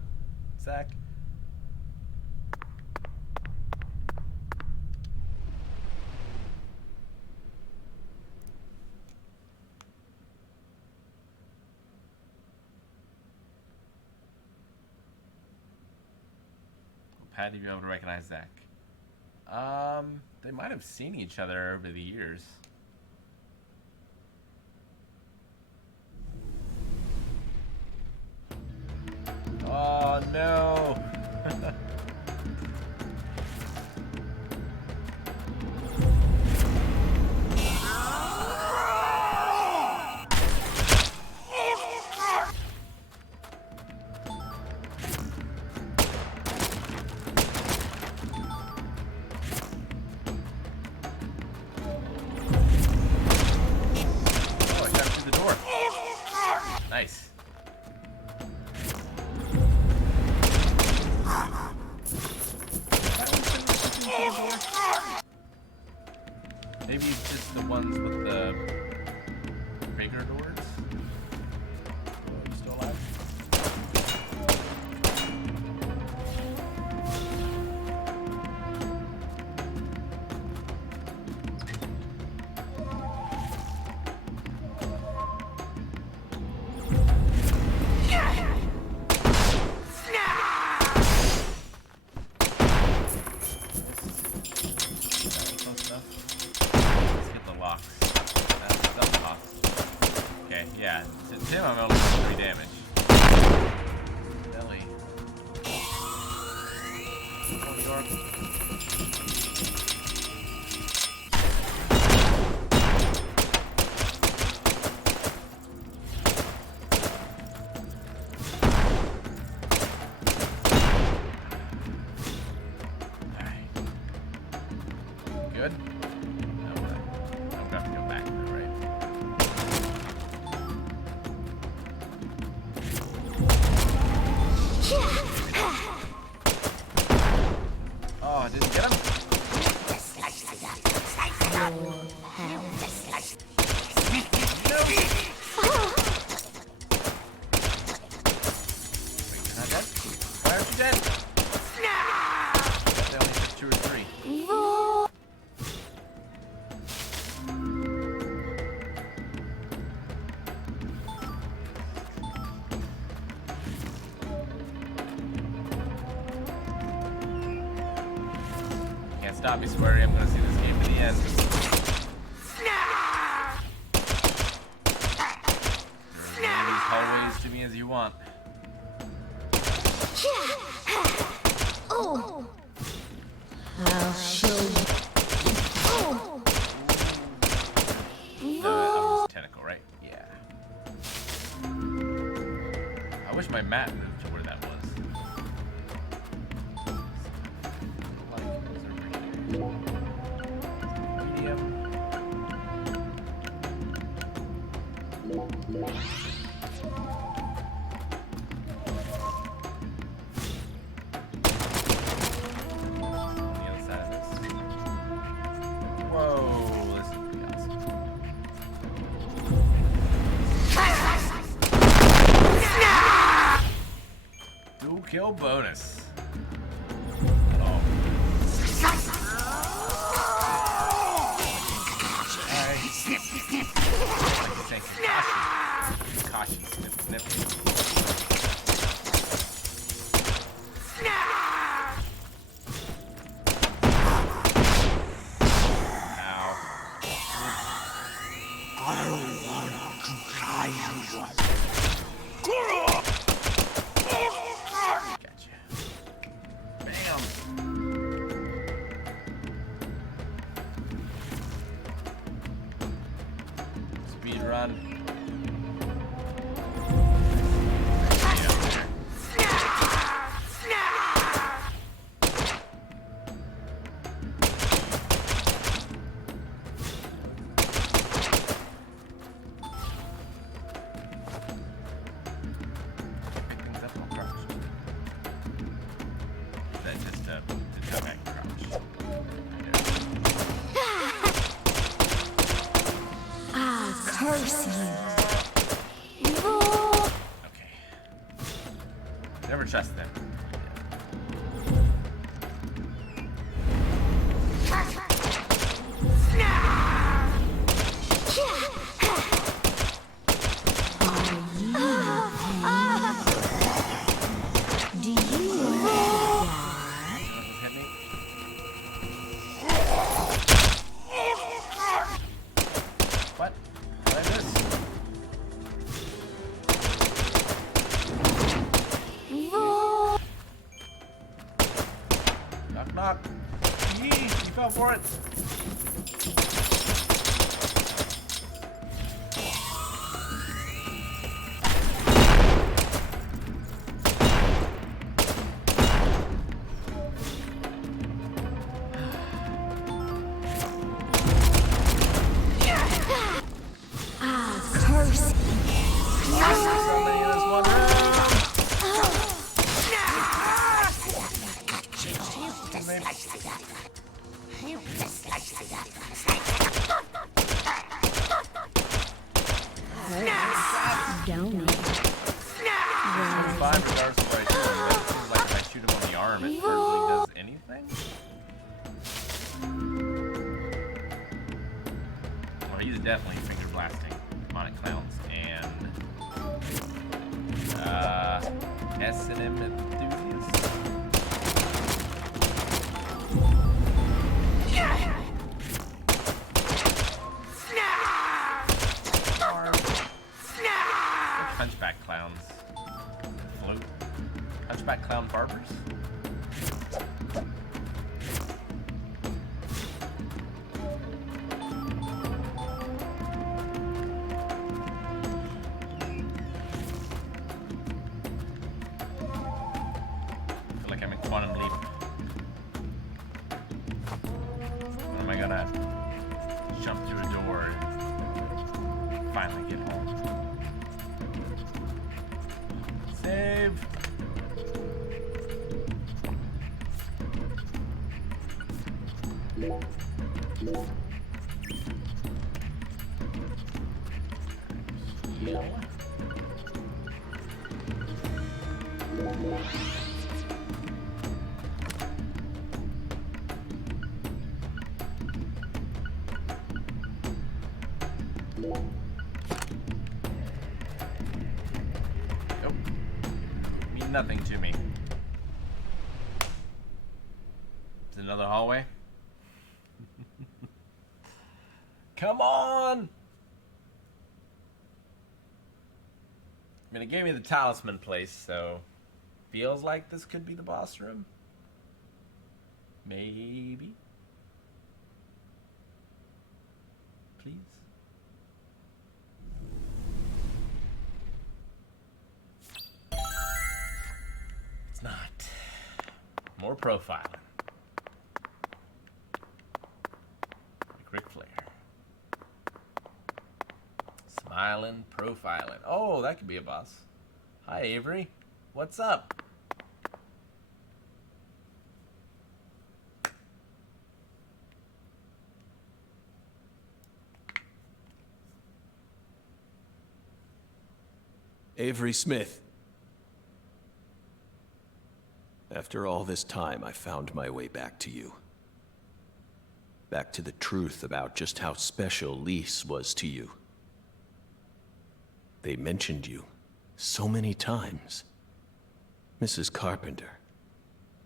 Zach? Pat, do you be able to recognize Zach? They might have seen each other over the years. Oh no! Oh, I got through the door. Nice. Maybe it's just the ones with the bigger doors? Oh, you still alive? Close enough. Let's hit the locks. That's double locks. Okay, yeah. To Tim, I'm only doing 3 damage. Belly. Oh, York. Alright. Good? No, I'm gonna have to go back there, right? Oh, I didn't get him? Wait, you're not dead? Why aren't you dead? They only took 2 or 3. Can't stop me, Sweary. I'm gonna see this game to the end. There are as many of these hallways to me as you want. I'll show you. I'm just tentacle, right? Yeah. I wish my map moved to where that was. Medium. On the other side of this. Whoa, this is pretty awesome. Dual kill bonus. Oh. Kashi, snip, snip. run. Curse you. Okay. Never trust them. Do you Hit me. What? What is this? Knock, knock. Yee, you fell for it. curse? So many in this one round. Don't it? It's fine regardless of what I shoot him, but it seems like if I shoot him on the arm, it hardly does anything. Well, he's definitely finger blasting demonic clowns and S&M enthusiast. Hunchback clowns. Float. Hunchback clown barbers. Feel like I'm in Quantum Leap. When am I gonna jump through a door and finally get home? Save. Heal. Nope. Mean nothing to me. Is it another hallway? Come on! I mean, it gave me the talisman place, so feels like this could be the boss room. Maybe. Please. It's not. More profiling. Like Ric Flair. Smiling, profiling. Oh, that could be a boss. Hi, Avery. What's up? Avery Smith. After all this time, I found my way back to you. Back to the truth about just how special Lise was to you. They mentioned you so many times. Mrs. Carpenter,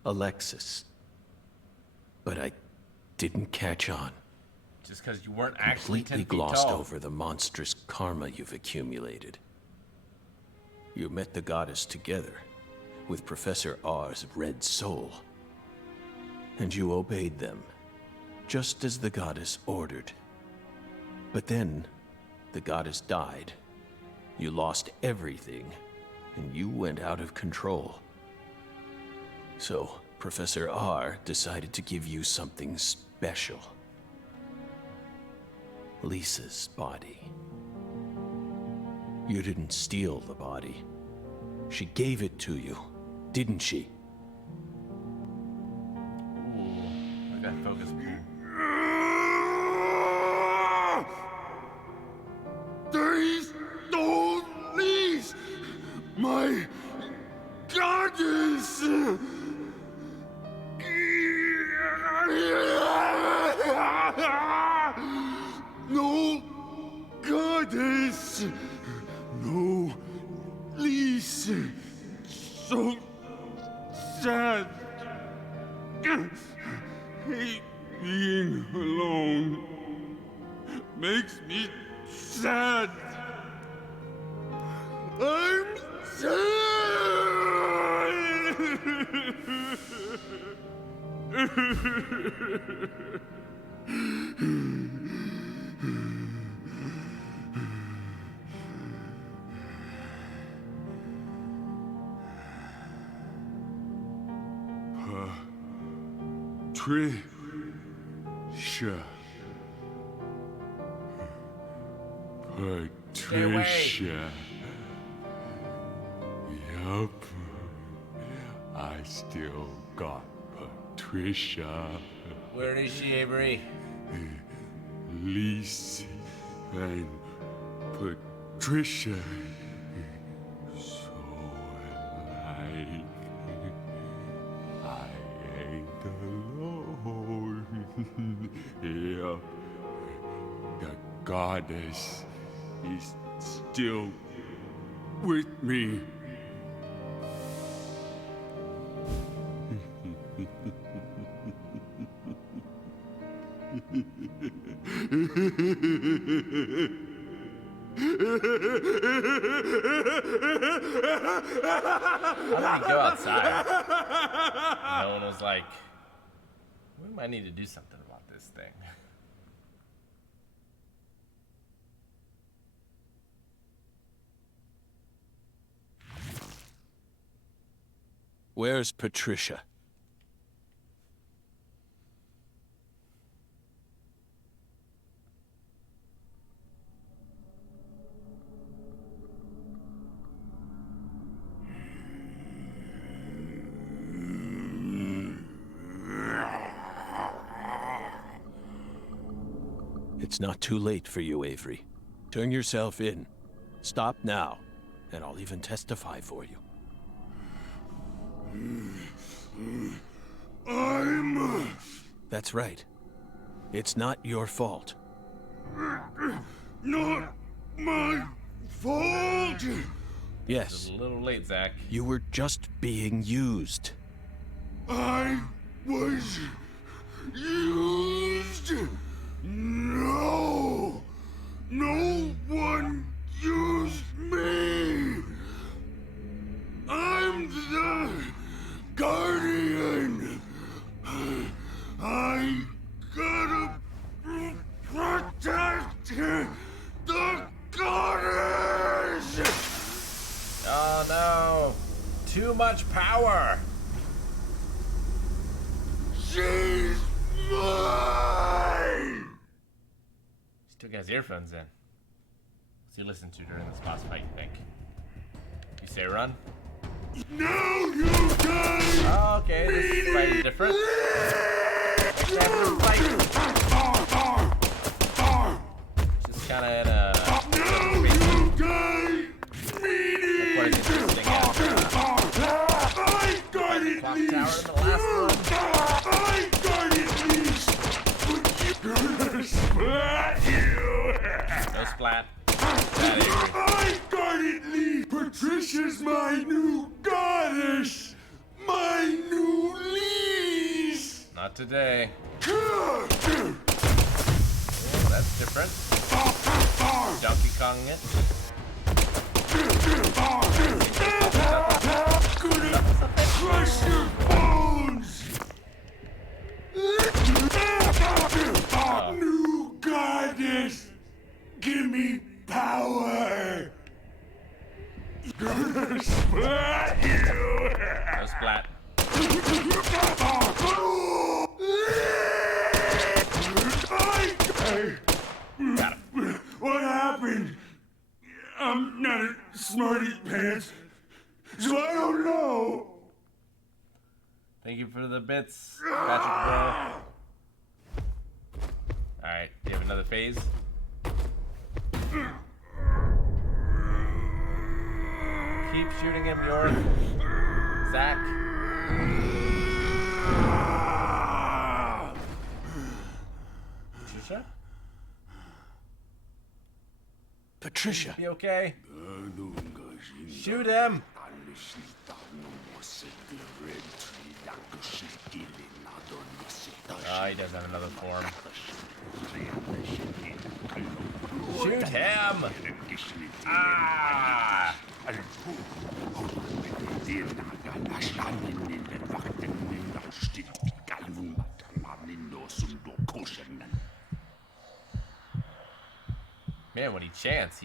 Alexis. But I didn't catch on. Just because you weren't actually 10 Completely feet glossed tall. over the monstrous karma you've accumulated. You met the goddess together with Professor R's red soul. And you obeyed them, just as the goddess ordered. But then, the goddess died. You lost everything, and you went out of control. So, Professor R decided to give you something special. Lisa's body. You didn't steal the body. She gave it to you, didn't she? Ooh, I got focus pool. They stole Lise, my goddess! No goddess! No Lise! So sad! Hate being alone. Makes me sad. I'm Patricia. Patricia. Yup. I still got Patricia. Where is she, Avery? Lise and Patricia. So alike. I ain't alone. Yep. The goddess is still with me. How did he go outside? No one was like, we might need to do something about this thing. Where's Patricia? It's not too late for you, Avery. Turn yourself in. Stop now, and I'll even testify for you. That's right. It's not your fault. Not my fault. Yes, It's a little late, Zach. you were just being used. I was used. No. No one used me. I'm the guardian. I gotta protect the goddess. Oh no! Too much power! She's mine. Still got his earphones in. What's he listen to during this boss fight, you think? You say run? Now you guys. Oh, okay, this fight is different. Let's have them fight. Just kinda in a... Now you guys. Quite interesting after I got it, Clock Lise. Tower in the last one. I got it, Lise. But you gonna splat you. No splat. That Avery. I got it, Lise. Patricia's my new goddess. My new Lise. Not today. Good. Oh, that's different. Donkey Kong it. Gonna crush your bones. New goddess. Give me Thank you for the bits, Patrick Bro. Alright, do you have another phase? Keep shooting him, York. Zach. Patricia? Patricia! Be okay? Shoot him! Oh, he does have another form. Shoot him! Ah! Man, when he chants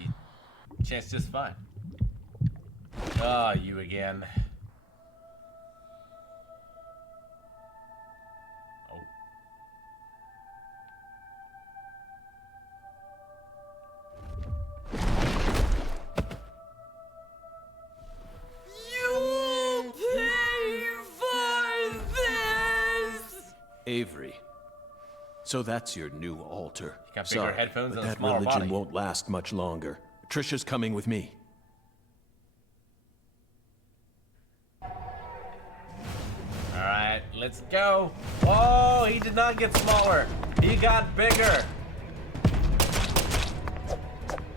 just fine. Ah, you again. Oh. You pay for this! Avery. So that's your new altar. You got bigger Sorry, headphones but and a that smaller religion body. won't last much longer. Trisha's coming with me. Alright, let's go. Oh, he did not get smaller. He got bigger.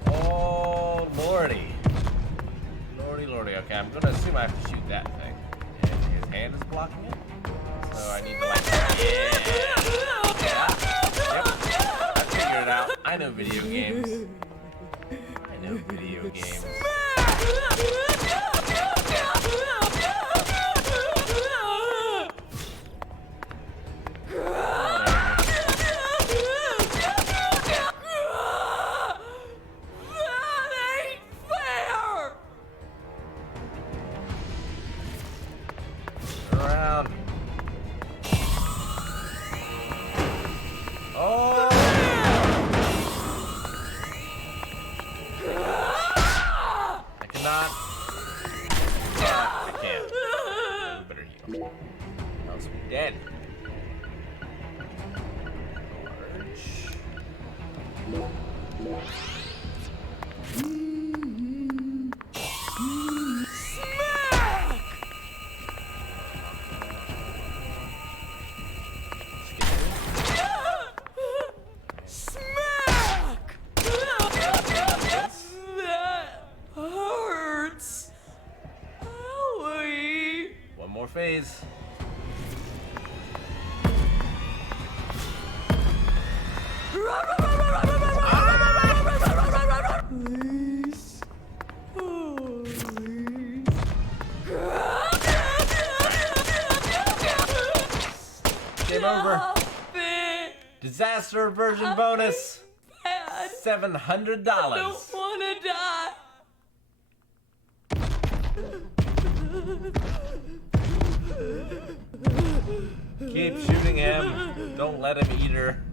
Oh, lordy. Lordy, lordy. Okay, I'm gonna assume I have to shoot that thing. And his hand is blocking it. So I need to like... Yeah. Yep. I figured it out. I know video games. I know video games. Around. Oh! I cannot. I can't. I better heal. Else we're dead. Large. Phase. Please. Game over. Disaster version bonus. $700. Don't wanna die. Keep shooting him. Don't let him eat her.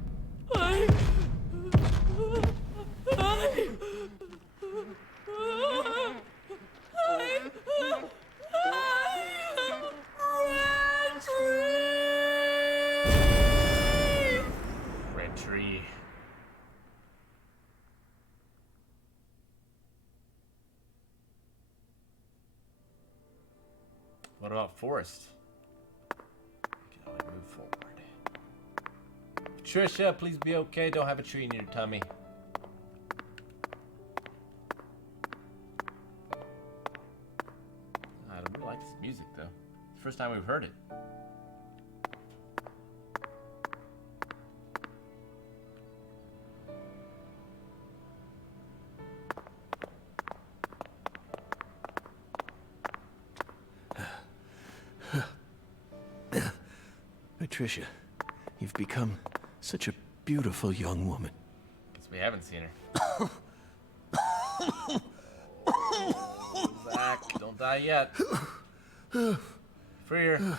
Red tree. What about forest? We can only move forward. Patricia, please be okay. Don't have a tree in your tummy. I don't really like this music though. It's the first time we've heard it. Patricia, you've become such a beautiful young woman. Guess we haven't seen her. Zach, don't die yet. Free her.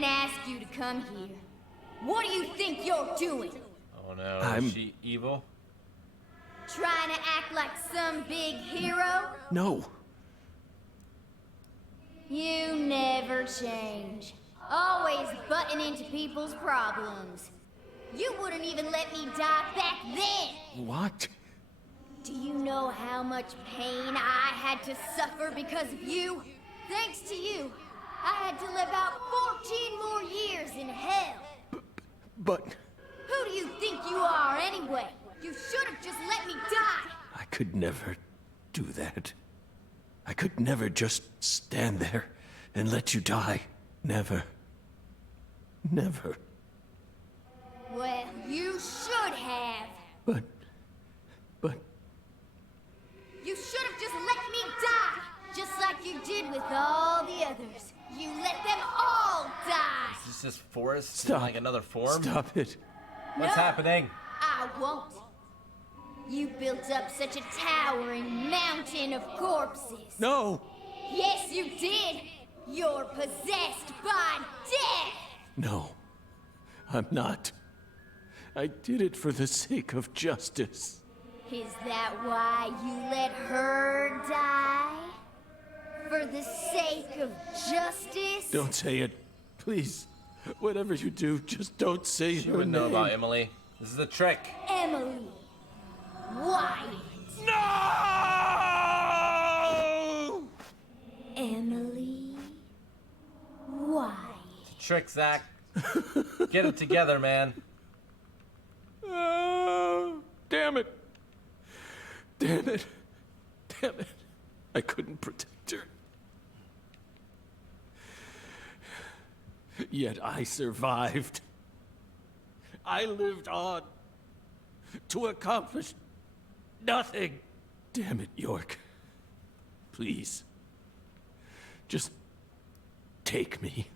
didn't ask you to come here. What do you think you're doing? Oh no, I'm- is she evil? Trying to act like some big hero? No. You never change. Always butting into people's problems. You wouldn't even let me die back then! What? Do you know how much pain I had to suffer because of you? Thanks to you, I had to live out 14 more years in hell. But Who do you think you are anyway? You should have just let me die! I could never do that. I could never just stand there and let you die. Never. Never. Well, you should have. But... You should have just let me die! Just like you did with all the others. You let them all die! Is this forest Stop. in like another form? Stop it. What's No. happening? I won't. You built up such a towering mountain of corpses. No! Yes, you did! You're possessed by death! No. I'm not. I did it for the sake of justice. Is that why you let her die? For the sake of justice? Don't say it. Please. Whatever you do, just don't say She her wouldn't know name. about Emily. This is a trick. Emily. Wyatt. No! Emily. Wyatt. Trick, Zach. Get it together, man. Oh, damn it. Damn it. Damn it. I couldn't protect her. Yet I survived. I lived on to accomplish nothing. Damn it, York. Please. Just take me.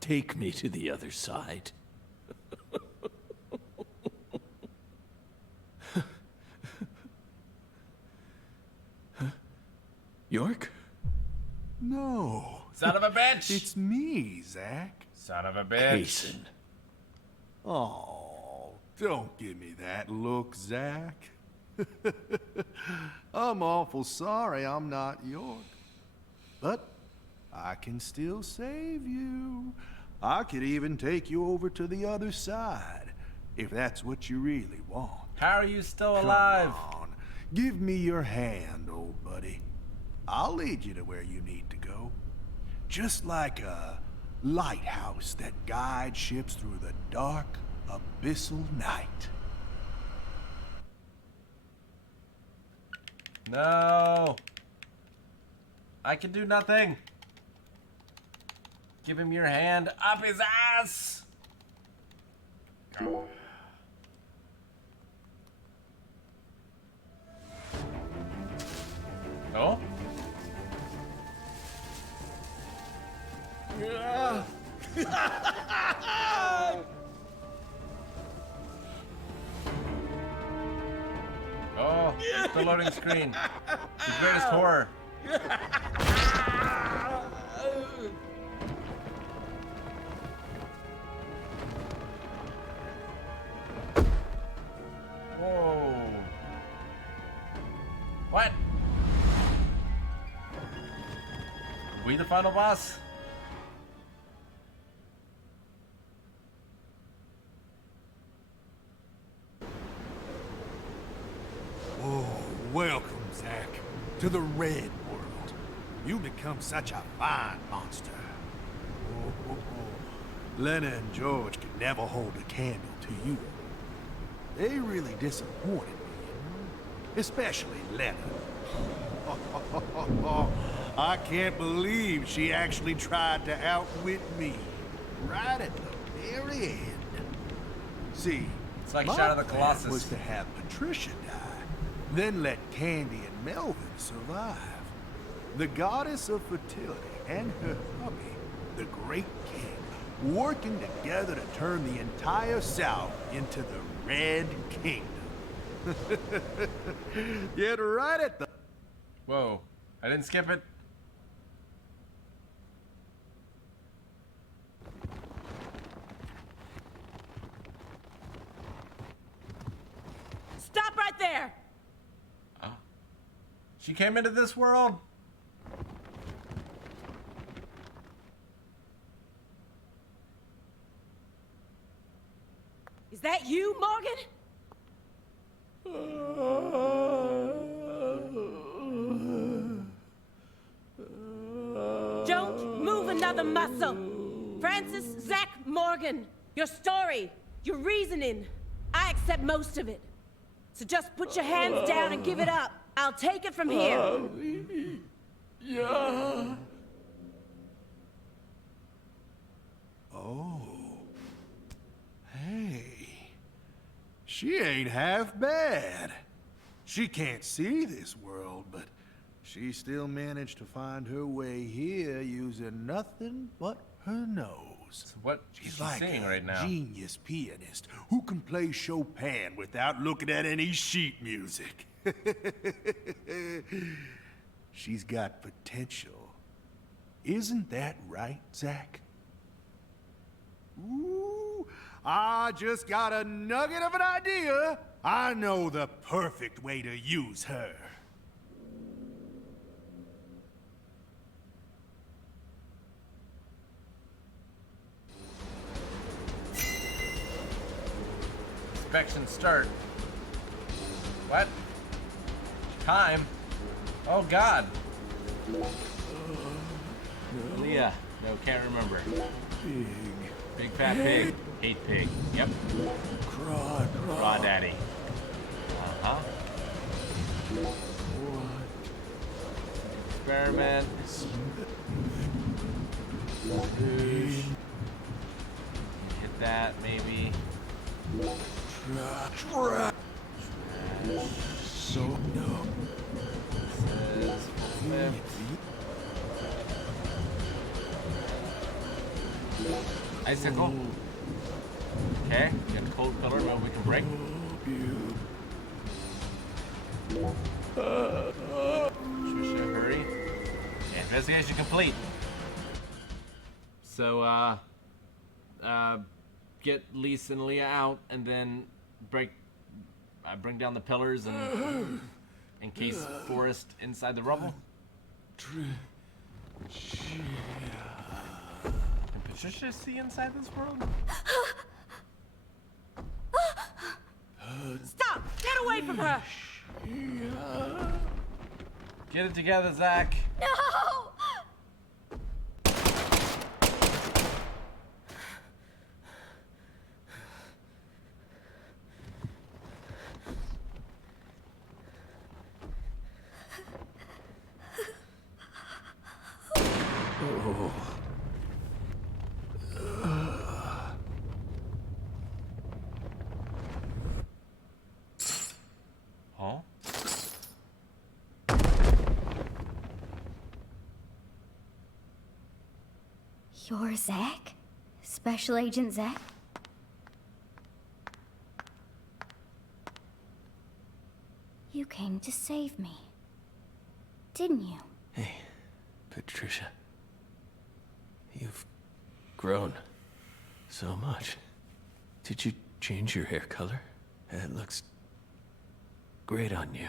Take me to the other side. York? No. Son of a bitch! It's me, Zach. Son of a bitch. Payson. Oh, don't give me that look, Zach. I'm awful sorry I'm not York. But I can still save you. I could even take you over to the other side, if that's what you really want. How are you still alive? Come on. Give me your hand, old buddy. I'll lead you to where you need to go. Just like a lighthouse that guides ships through the dark, abyssal night. No. I can do nothing. Give him your hand up his ass. Oh? Oh, it's the loading screen. The greatest horror. Whoa. What? We the final boss? Oh, welcome, Zach, to the Red World. You become such a fine monster. Oh. Lena and George could never hold a candle to you. They really disappointed me, especially Lena. I can't believe she actually tried to outwit me, right at the very end. See, It's like my Shadow of the plan Colossus. was to have Patricia die, then let Candy and Melvin survive. The goddess of fertility and her hubby, the Great King, working together to turn the entire South into the Red Kingdom. Yet right at the... Whoa. I didn't skip it. out there? She came into this world. Is that you, Morgan? Don't move another muscle. Francis Zach Morgan, your story, your reasoning, I accept most of it. So just put your hands down and give it up. I'll take it from here. Yeah. Oh. Hey. She ain't half bad. She can't see this world, but she still managed to find her way here using nothing but her nose. So what She's is like she saying a right now? genius pianist who can play Chopin without looking at any sheet music. She's got potential. Isn't that right, Zach? Ooh, I just got a nugget of an idea. I know the perfect way to use her. Inspection start. What? Time? Oh God. Leah. No, can't remember. Pig. Big fat pig. Hate pig. Yep. Raw daddy. Uh-huh. Experiment. Hit that, maybe. So no. Icicle. Okay, got the cold pillar, maybe we can break. Trisha, hurry. Okay, investigation complete. So, get Lisa and Leah out, and then bring down the pillars and encase Forrest inside the rubble. Can Patricia see inside this world? Stop! Get away from her! Get it together, Zach. No! Huh? You're Zach? Special Agent Zach? You came to save me, didn't you? Hey, Patricia. You've grown so much. Did you change your hair color? It looks great on you.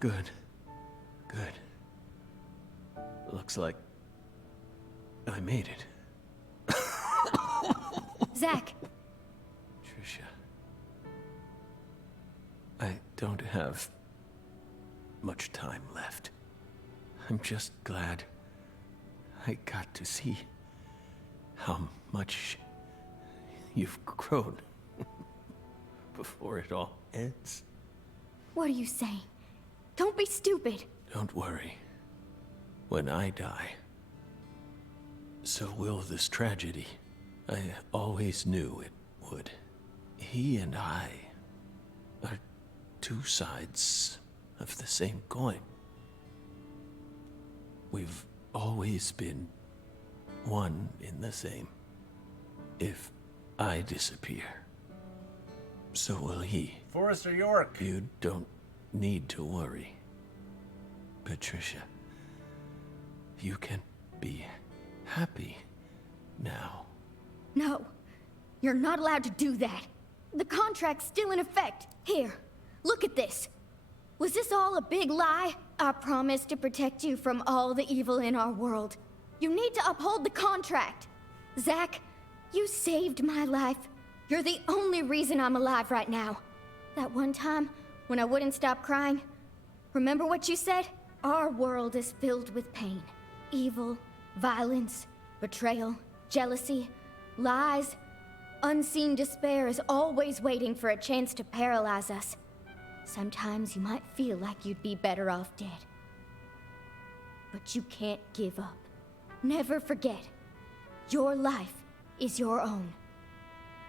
Good. Good. Looks like I made it. Zach! Trisha. I don't have much time left. I'm just glad I got to see how much you've grown before it all ends. What are you saying? Don't be stupid. Don't worry. When I die, so will this tragedy. I always knew it would. He and I are two sides of the same coin. We've always been one in the same. If I disappear, so will he. Forrest or York? You don't need to worry. Patricia, you can be happy now. No, you're not allowed to do that. The contract's still in effect. Here, look at this. Was this all a big lie? I promised to protect you from all the evil in our world. You need to uphold the contract. Zack, you saved my life. You're the only reason I'm alive right now. That one time, when I wouldn't stop crying, remember what you said? Our world is filled with pain. Evil, violence, betrayal, jealousy, lies. Unseen despair is always waiting for a chance to paralyze us. Sometimes you might feel like you'd be better off dead. But you can't give up. Never forget. Your life is your own.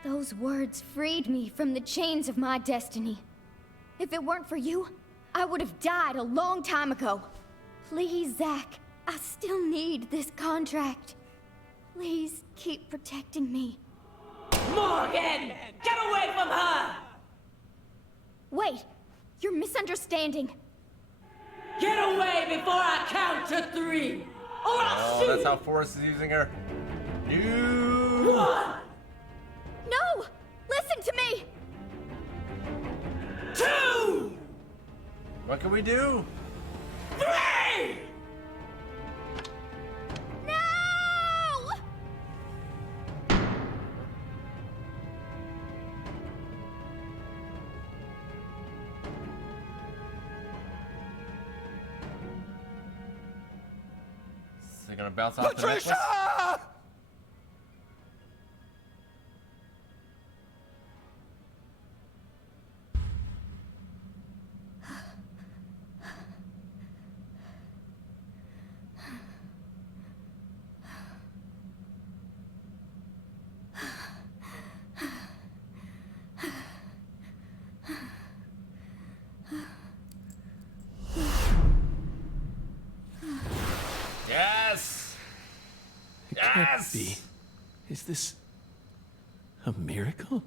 Those words freed me from the chains of my destiny. If it weren't for you, I would have died a long time ago. Please, Zack, I still need this contract. Please keep protecting me. Morgan! Get away from her! Wait, you're misunderstanding. Get away before I count to 3, or I'll shoot! That's how Forrest is using her. You. 1, No! Listen to me! 2, What can we do? 3! No! Is it gonna bounce off the necklace? Patricia! Yes. It Yes! can't be. Is this a miracle?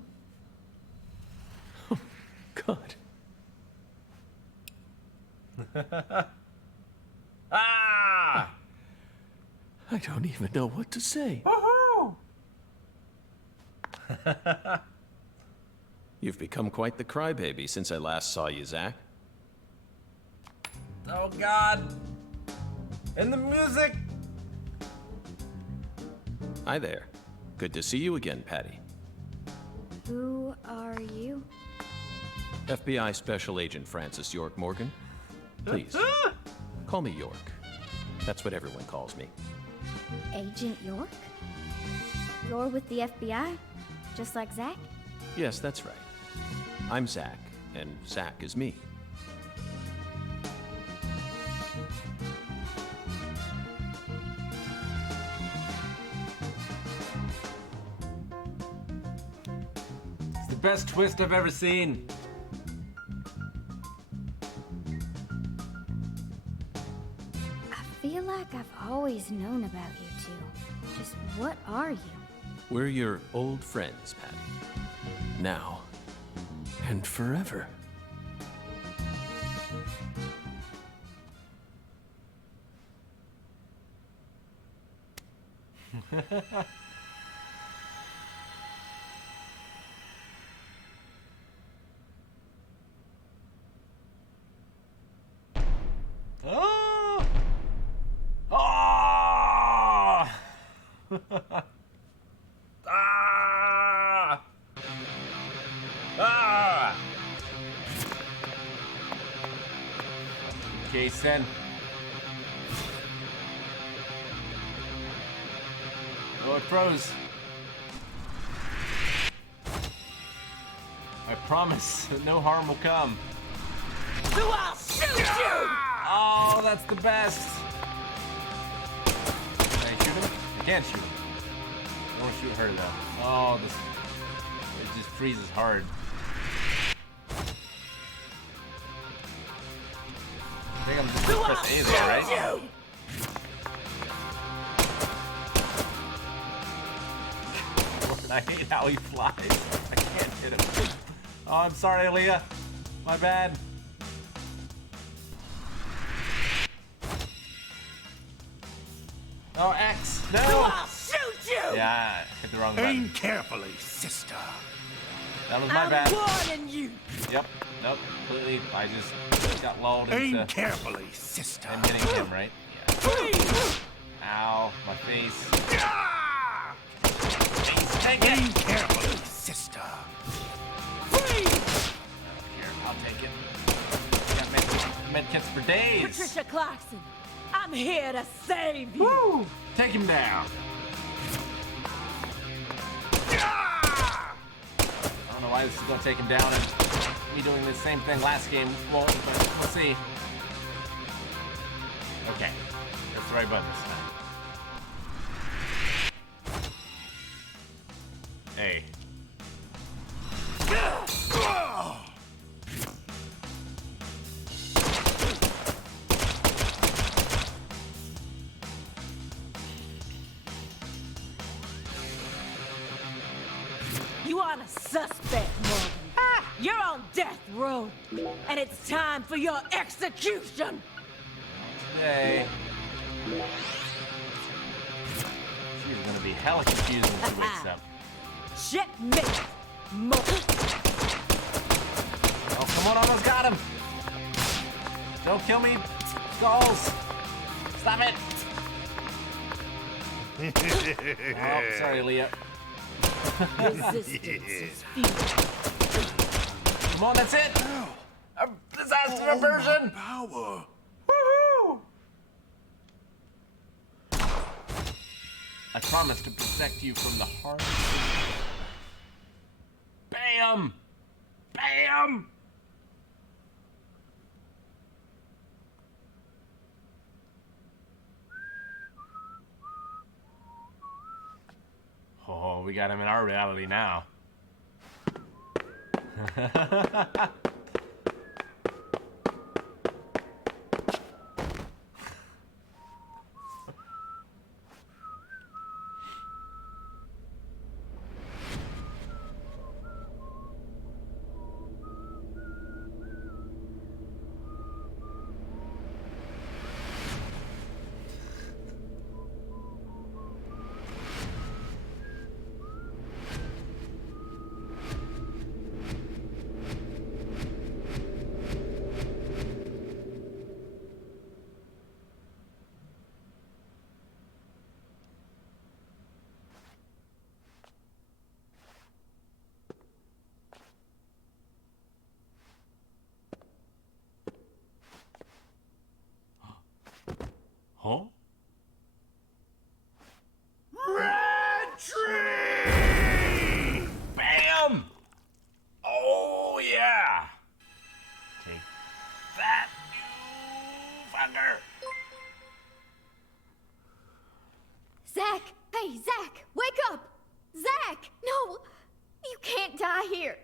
Oh, God. Ah! I don't even know what to say. Woohoo! You've become quite the crybaby since I last saw you, Zack. Oh God! And the music! Hi there. Good to see you again, Patty. Who are you? FBI Special Agent Francis York Morgan. Please, call me York. That's what everyone calls me. Agent York? You're with the FBI? Just like Zack? Yes, that's right. I'm Zack, and Zack is me. It's the best twist I've ever seen. I feel like I've always known about you two. Just what are you? We're your old friends, Patty. Now and forever. Oh! Oh! Ah! Ah! Jason. Oh, it froze. I promise that no harm will come. So I'll shoot you! Oh, that's the best. Can I shoot him? I can't shoot him. I don't want to shoot her though. Oh, this. It just freezes hard. I think I'm just gonna press A there, right? I hate how he flies. I can't hit him. Oh, I'm sorry, Aaliyah. My bad. Oh, X. No. I'll shoot you! Yeah, hit the wrong button. Aim carefully, sister. That was my I'm bad. warning you! Yep. Nope. Completely. I just got lulled Aim into carefully, sister. and hitting him, right? Yeah. Ow, my face. Ah! Face, take Aim it. carefully, sister. Here, I'll take it. Got med kits for days. Patricia Clarkson, I'm here to save you! Woo! Take him down. Ah! I don't know why this is gonna take him down, and me doing the same thing last game won't, but we'll see. Okay, that's the right button this time. Hey. You are a suspect, Morgan. You're on death row, and it's time for your execution! Today. She's gonna be hella confused when she wakes up. Checkmate, Morgan. Oh, someone almost got him! Don't kill me, Skulls! Stop it! Oh, sorry, Leah. Resistance is futile. Come on, that's it! A disaster aversion! Power. Woohoo! I promise to protect you from the harm. Bam! Bam! Oh, we got him in our reality now. Huh? Red tree! Bam! Oh, yeah! Take that, you fucker! Zach! Hey, Zach! Wake up! Zach! No! You can't die here!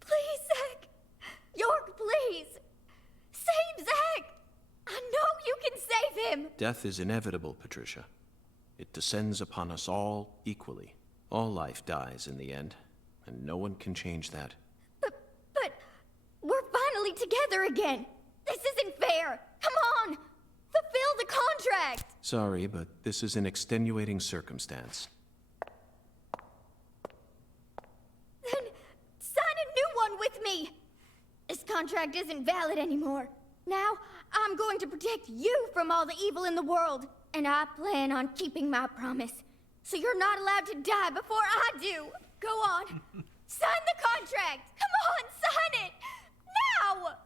Please, Zach! York, please! Save Zach! I know you can save him! Death is inevitable, Patricia. It descends upon us all equally. All life dies in the end, and no one can change that. But we're finally together again! This isn't fair! Come on! Fulfill the contract! Sorry, but this is an extenuating circumstance. Then sign a new one with me! This contract isn't valid anymore. Now, I'm going to protect you from all the evil in the world, and I plan on keeping my promise. So you're not allowed to die before I do. Go on. Sign the contract! Come on, sign it! Now!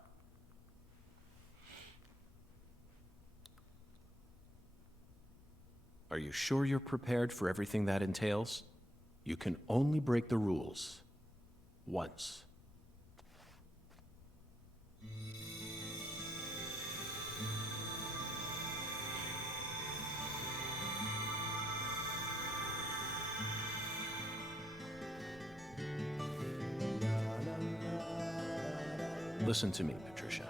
Are you sure you're prepared for everything that entails? You can only break the rules once. Listen to me, Patricia.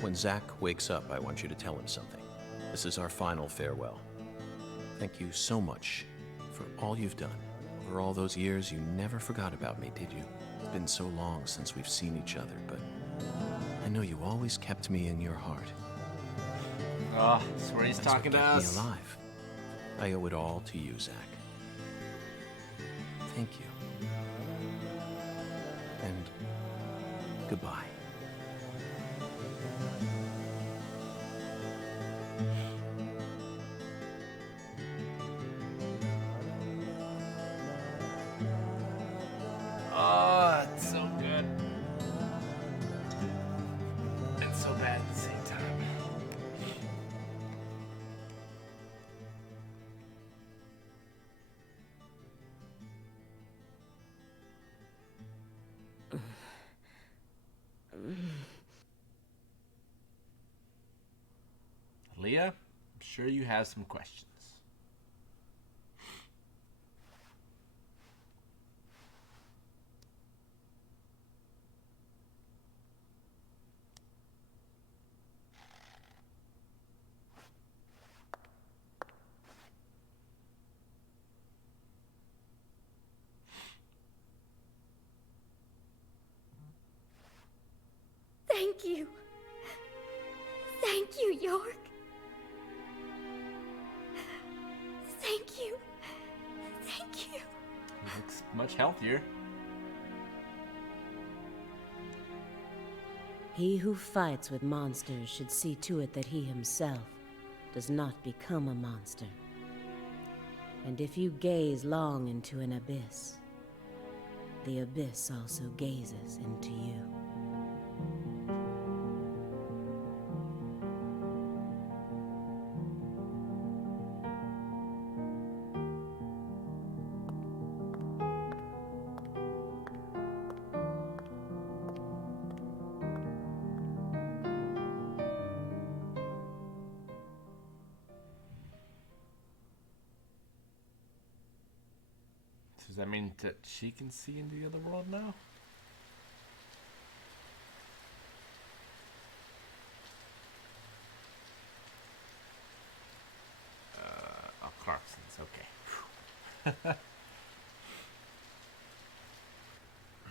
When Zach wakes up, I want you to tell him something. This is our final farewell. Thank you so much for all you've done. Over all those years, you never forgot about me, did you? It's been so long since we've seen each other, but I know you always kept me in your heart. Oh, that's where he's That's what talking to kept me us. alive. I owe it all to you, Zach. Thank you. And goodbye. Oh, it's so good. And so bad at the same time. Leah, I'm sure you have some questions. Thank you. Thank you, York. Thank you. Thank you. He looks much healthier. He who fights with monsters should see to it that he himself does not become a monster. And if you gaze long into an abyss, the abyss also gazes into you. Does that mean that she can see into the other world now? Oh, Clarkson's okay.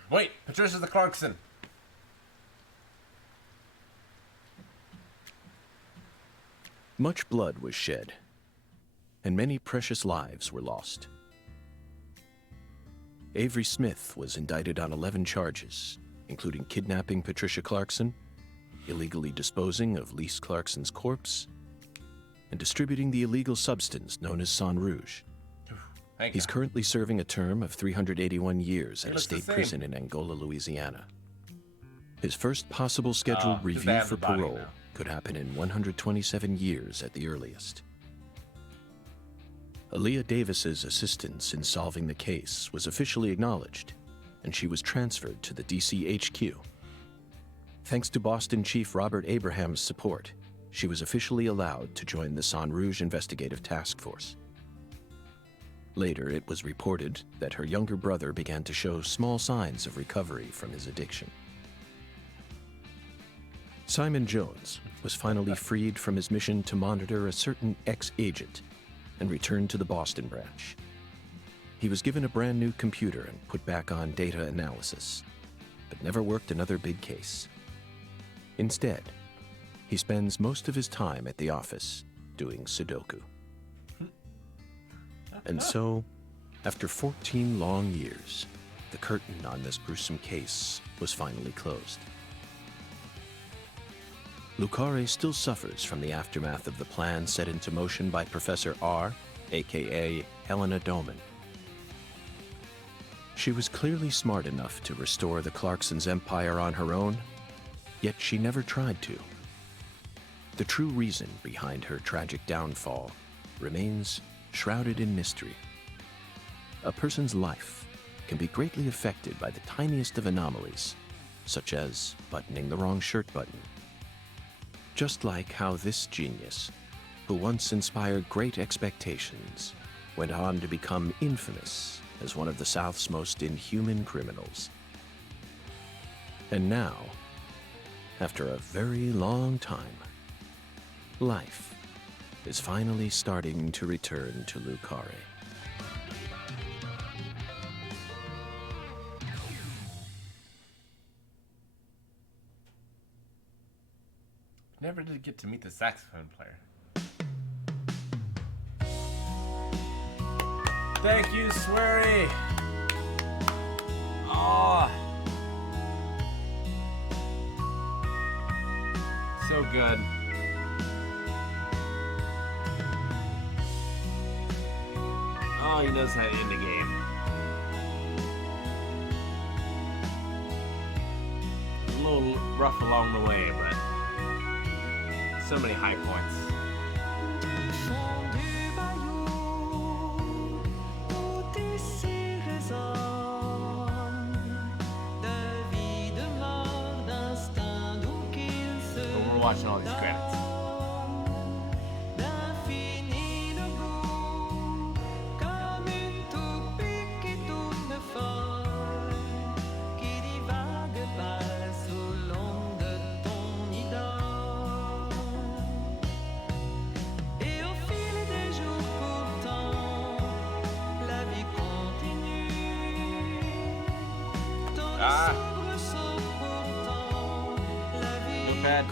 Wait, Patricia's the Clarkson. Much blood was shed, and many precious lives were lost. Avery Smith was indicted on 11 charges, including kidnapping Patricia Clarkson, illegally disposing of Lise Clarkson's corpse, and distributing the illegal substance known as Sang Rouge. He's currently serving a term of 381 years at a state prison in Angola, Louisiana. His first possible scheduled review for parole could happen in 127 years at the earliest. Aaliyah Davis's assistance in solving the case was officially acknowledged, and she was transferred to the DC HQ. Thanks to Boston Chief Robert Abraham's support, she was officially allowed to join the Sang Rouge Investigative Task Force. Later, it was reported that her younger brother began to show small signs of recovery from his addiction. Simon Jones was finally freed from his mission to monitor a certain ex-agent and returned to the Boston branch. He was given a brand new computer and put back on data analysis, but never worked another big case. Instead, he spends most of his time at the office doing Sudoku. And so, after 14 long years, the curtain on this gruesome case was finally closed. Lucare still suffers from the aftermath of the plan set into motion by Professor R, aka Helena Doman. She was clearly smart enough to restore the Clarksons' empire on her own, yet she never tried to. The true reason behind her tragic downfall remains shrouded in mystery. A person's life can be greatly affected by the tiniest of anomalies, such as buttoning the wrong shirt button. Just like how this genius, who once inspired great expectations, went on to become infamous as one of the South's most inhuman criminals. And now, after a very long time, life is finally starting to return to Lucare. Never did get to meet the saxophone player. Thank you, Swery. Oh. So good. Oh, he knows how to end the game. A little rough along the way, but so many high points. But we're watching all these credits. Bad.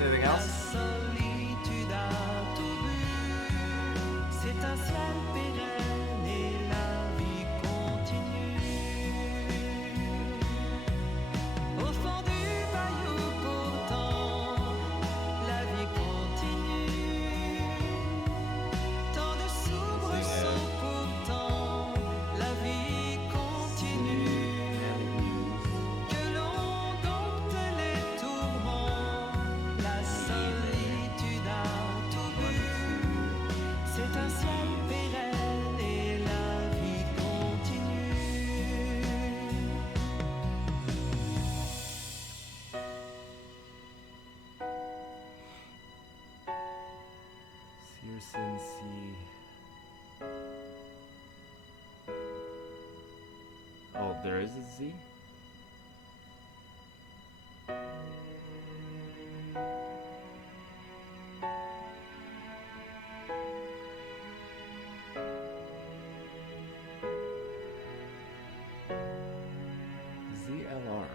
Anything else? Oh, there is a Z? ZLR.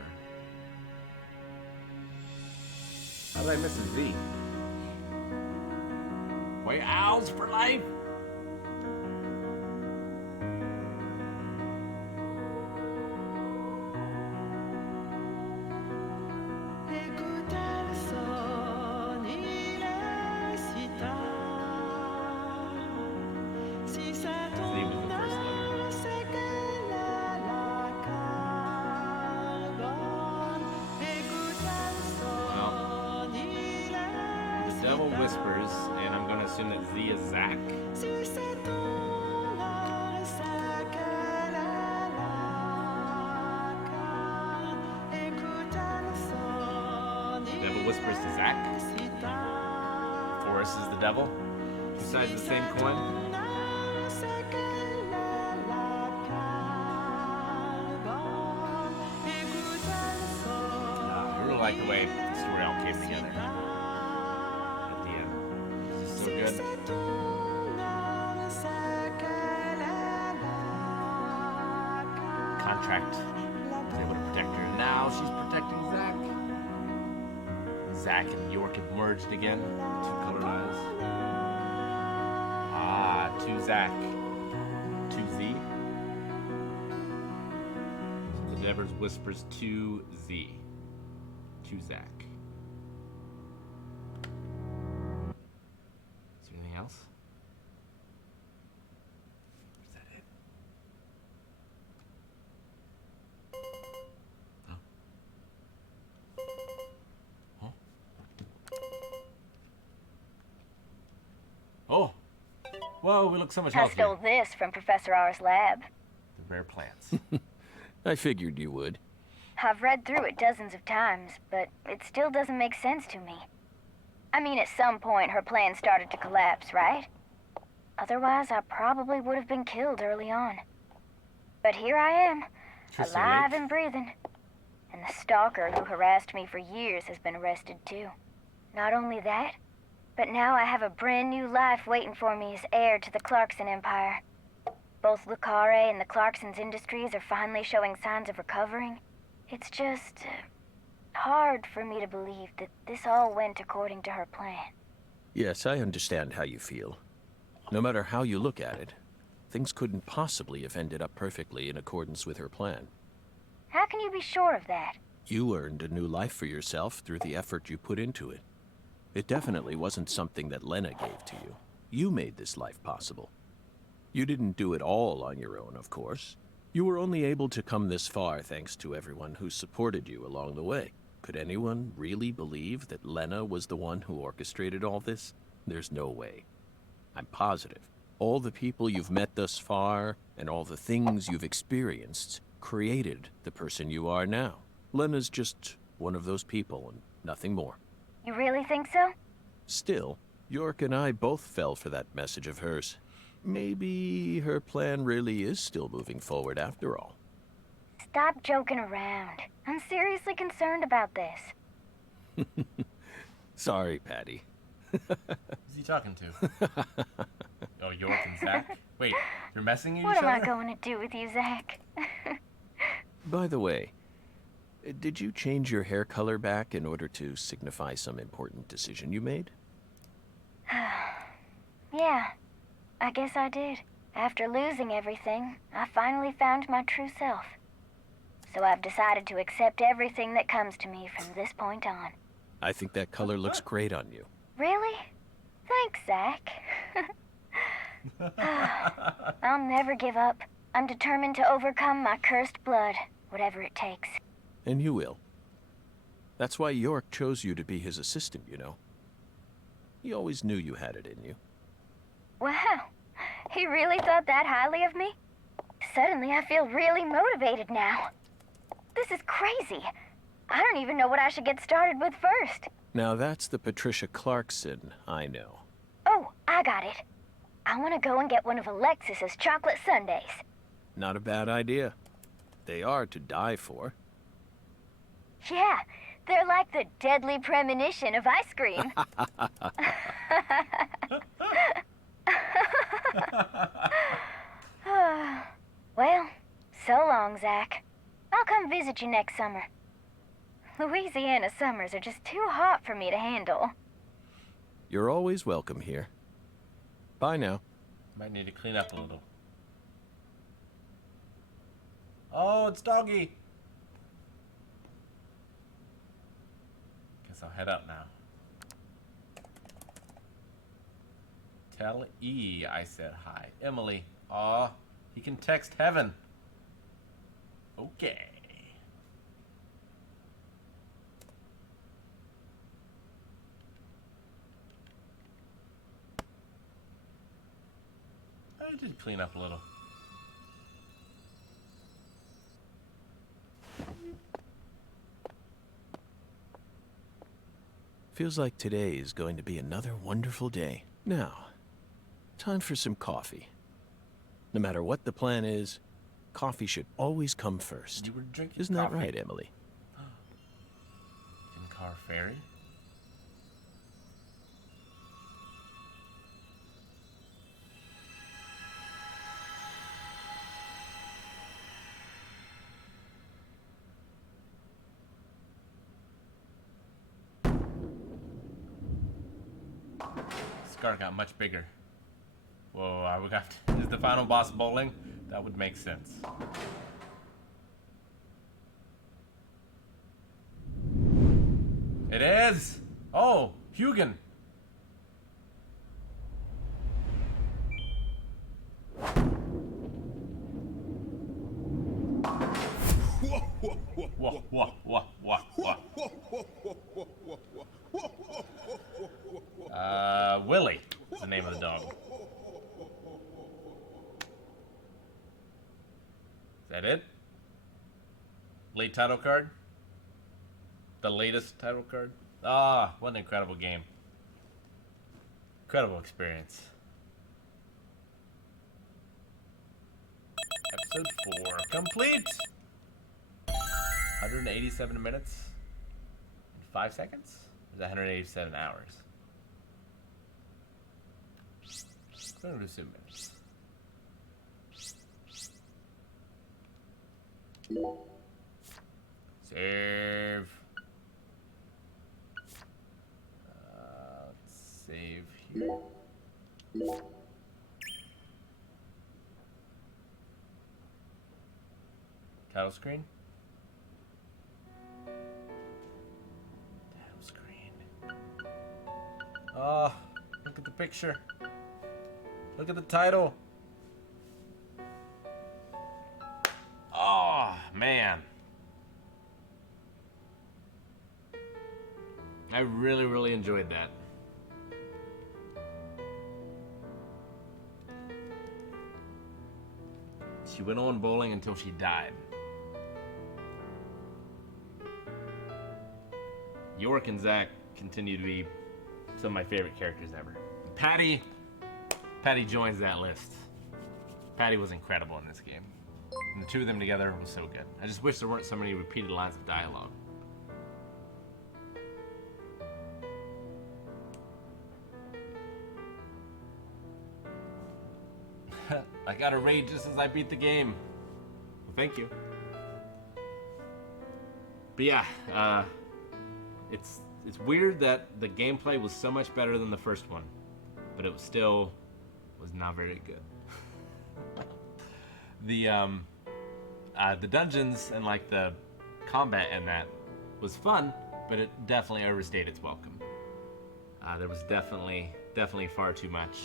How did I miss a Z? Way owls for life! Devil whispers, and I'm gonna assume that Z is Zach. Devil whispers to Zach. Forrest is the devil. Two sides of the same coin. I really like the way the story all came together. contract was able to protect her. Now she's protecting Zack. Zack and York have merged again. Two colored eyes. Ah, to Zack. To Z. So the Devers whispers to Z. To Zack. Is there anything else? Is that it? Oh! Whoa, we look so much I healthier. stole this from Professor R's lab. The rare plants. I figured you would. I've read through it dozens of times, but it still doesn't make sense to me. I mean, at some point her plan started to collapse, right? Otherwise, I probably would have been killed early on. But here I am, Crystal alive Lake. and breathing. And the stalker who harassed me for years has been arrested too. Not only that, but now I have a brand new life waiting for me as heir to the Clarkson Empire. Both Lucare and the Clarkson's industries are finally showing signs of recovering. It's just hard for me to believe that this all went according to her plan. Yes, I understand how you feel. No matter how you look at it, things couldn't possibly have ended up perfectly in accordance with her plan. How can you be sure of that? You earned a new life for yourself through the effort you put into it. It definitely wasn't something that Lena gave to you. You made this life possible. You didn't do it all on your own, of course. You were only able to come this far thanks to everyone who supported you along the way. Could anyone really believe that Lena was the one who orchestrated all this? There's no way. I'm positive. All the people you've met thus far, and all the things you've experienced, created the person you are now. Lena's just one of those people, and nothing more. You really think so? Still, York and I both fell for that message of hers. Maybe her plan really is still moving forward after all. Stop joking around. I'm seriously concerned about this. Sorry, Patty. Who's he talking to? Oh, York and Zack? Wait, you're messing with What each am I other? going to do with you, Zack? By the way, did you change your hair color back in order to signify some important decision you made? Yeah, I guess I did. After losing everything, I finally found my true self. So I've decided to accept everything that comes to me from this point on. I think that color looks great on you. Really? Thanks, Zack. I'll never give up. I'm determined to overcome my cursed blood, whatever it takes. And you will. That's why York chose you to be his assistant, you know. He always knew you had it in you. Wow, he really thought that highly of me? Suddenly I feel really motivated now. This is crazy. I don't even know what I should get started with first. Now that's the Patricia Clarkson I know. Oh, I got it. I want to go and get one of Alexis's chocolate sundaes. Not a bad idea. They are to die for. Yeah, they're like the deadly premonition of ice cream. Well, so long, Zack. I'll come visit you next summer. Louisiana summers are just too hot for me to handle. You're always welcome here. Bye now. Might need to clean up a little. Oh, it's Doggy! Guess I'll head up now. Tell E I said hi. Emily. Aw, he can text heaven. Okay. I did clean up a little. Feels like today is going to be another wonderful day. Now, time for some coffee. No matter what the plan is, coffee should always come first. You were drinking Isn't coffee. that right, Emily? In Car Ferry? Scar got much bigger. Whoa, we got. Is the final boss bowling? That would make sense. It is! Oh, Hugin! Willie is the name of the dog. Is that it? Late title card? The latest title card? Ah, what an incredible game. Incredible experience. Episode 4 complete! 187 minutes and 5 seconds? Or is that 187 hours? I'm going to assume minutes. Save. Let's save here. Title screen. Title screen. Oh, look at the picture. Look at the title. Oh, man. I really, really enjoyed that. She went on bowling until she died. York and Zack continue to be some of my favorite characters ever. Patty joins that list. Patty was incredible in this game. And the two of them together was so good. I just wish there weren't so many repeated lines of dialogue. I got a raid just as I beat the game. Well, thank you. But yeah, it's weird that the gameplay was so much better than the first one, but it still was not very good. The dungeons and like the combat in that was fun, but it definitely overstayed its welcome. There was definitely far too much.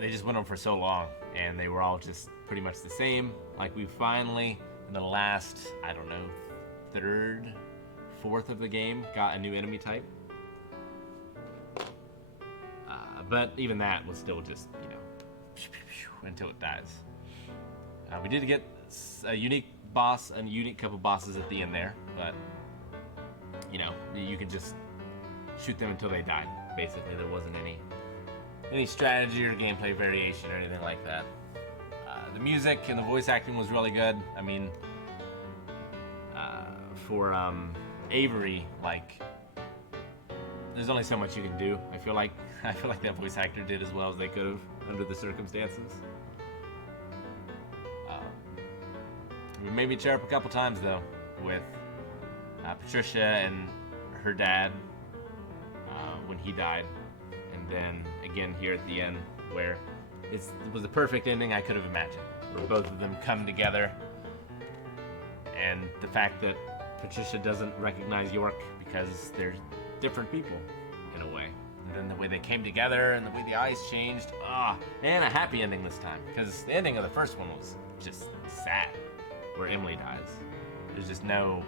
They just went on for so long, and they were all just pretty much the same. Like we finally, in the last, I don't know, third, fourth of the game, got a new enemy type. But even that was still just, you know, until it dies. We did get a unique boss and a unique couple bosses at the end there, but you know, you could just shoot them until they died. Basically, there wasn't any strategy or gameplay variation or anything like that. The music and the voice acting was really good. I mean, for Avery, like, there's only so much you can do. I feel like that voice actor did as well as they could have under the circumstances. It made me tear up a couple times though, with Patricia and her dad when he died, and then again here at the end where it was the perfect ending I could have imagined, where both of them come together, and the fact that Patricia doesn't recognize York because they're different people in a way, and then the way they came together and the way the eyes changed, and a happy ending this time, because the ending of the first one was just sad, where Emily dies. There's just no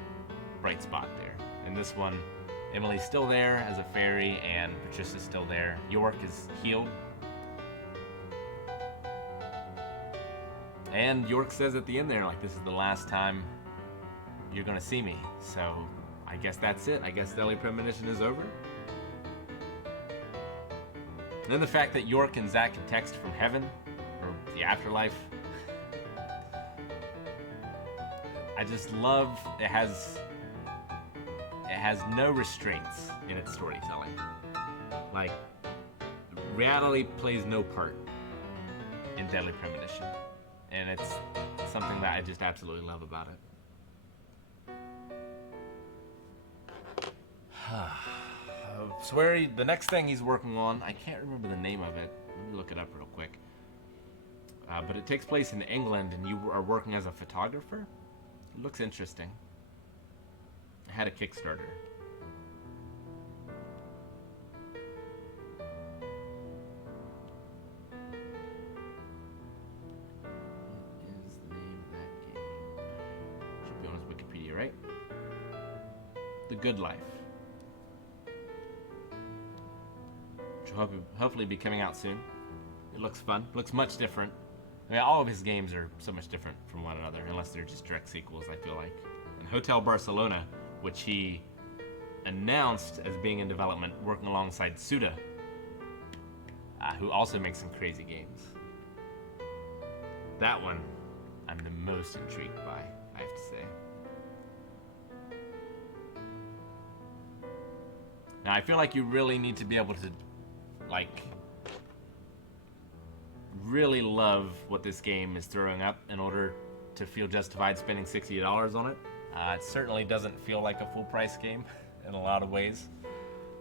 bright spot there. In this one, Emily's still there as a fairy, and Patricia's still there. York is healed. And York says at the end there, like, this is the last time you're gonna see me. So I guess that's it. I guess Deadly Premonition is over. And then the fact that York and Zack can text from heaven, or the afterlife. I just love, it has no restraints in its storytelling. Like, reality plays no part in Deadly Premonition. And it's something that I just absolutely love about it. swear the next thing he's working on, I can't remember the name of it. Let me look it up real quick. But it takes place in England, and you are working as a photographer. It looks interesting. I had a Kickstarter. What is the name of that game? Should be on his Wikipedia, right? The Good Life. Which will hopefully be coming out soon. It looks fun. Looks much different. I mean, all of his games are so much different from one another, unless they're just direct sequels, I feel like. And Hotel Barcelona, which he announced as being in development, working alongside Suda, who also makes some crazy games. That one, I'm the most intrigued by, I have to say. Now, I feel like you really need to be able to, like, really love what this game is throwing up in order to feel justified spending $60 on it. It certainly doesn't feel like a full price game in a lot of ways.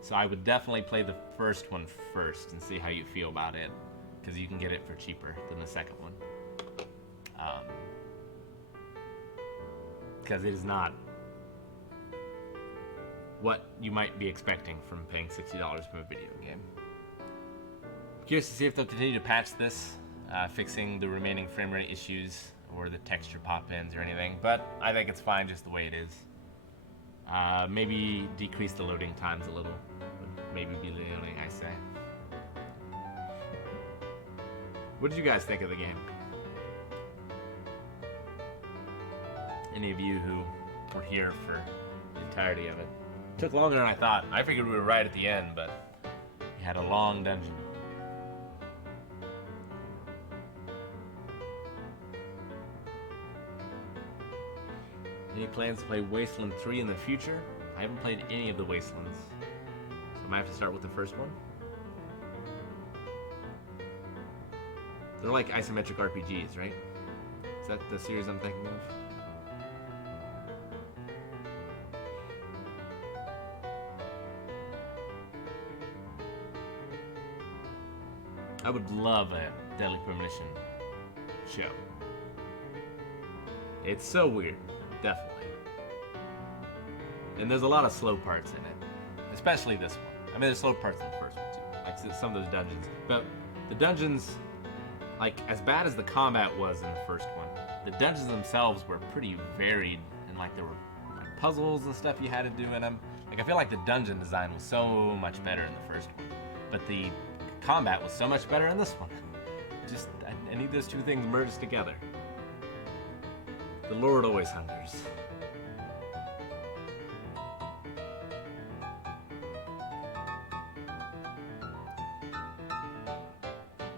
So I would definitely play the first one first and see how you feel about it, because you can get it for cheaper than the second one. Because it is not what you might be expecting from paying $60 for a video game. Curious to see if they'll continue to patch this, fixing the remaining frame rate issues or the texture pop-ins or anything, but I think it's fine just the way it is. Maybe decrease the loading times a little. Would maybe be the only thing I say. What did you guys think of the game? Any of you who were here for the entirety of it? It took longer than I thought. I figured we were right at the end, but we had a long dungeon. Any plans to play Wasteland 3 in the future? I haven't played any of the Wastelands, so I might have to start with the first one. They're like isometric RPGs, right? Is that the series I'm thinking of? I would love a Deadly Premonition show. It's so weird. Definitely. And there's a lot of slow parts in it. Especially this one. I mean, there's slow parts in the first one, too. Like some of those dungeons. But the dungeons, like, as bad as the combat was in the first one, the dungeons themselves were pretty varied. And, like, there were like, puzzles and stuff you had to do in them. Like, I feel like the dungeon design was so much better in the first one. But the combat was so much better in this one. Just, I need those two things merged together. The Lord always hungers.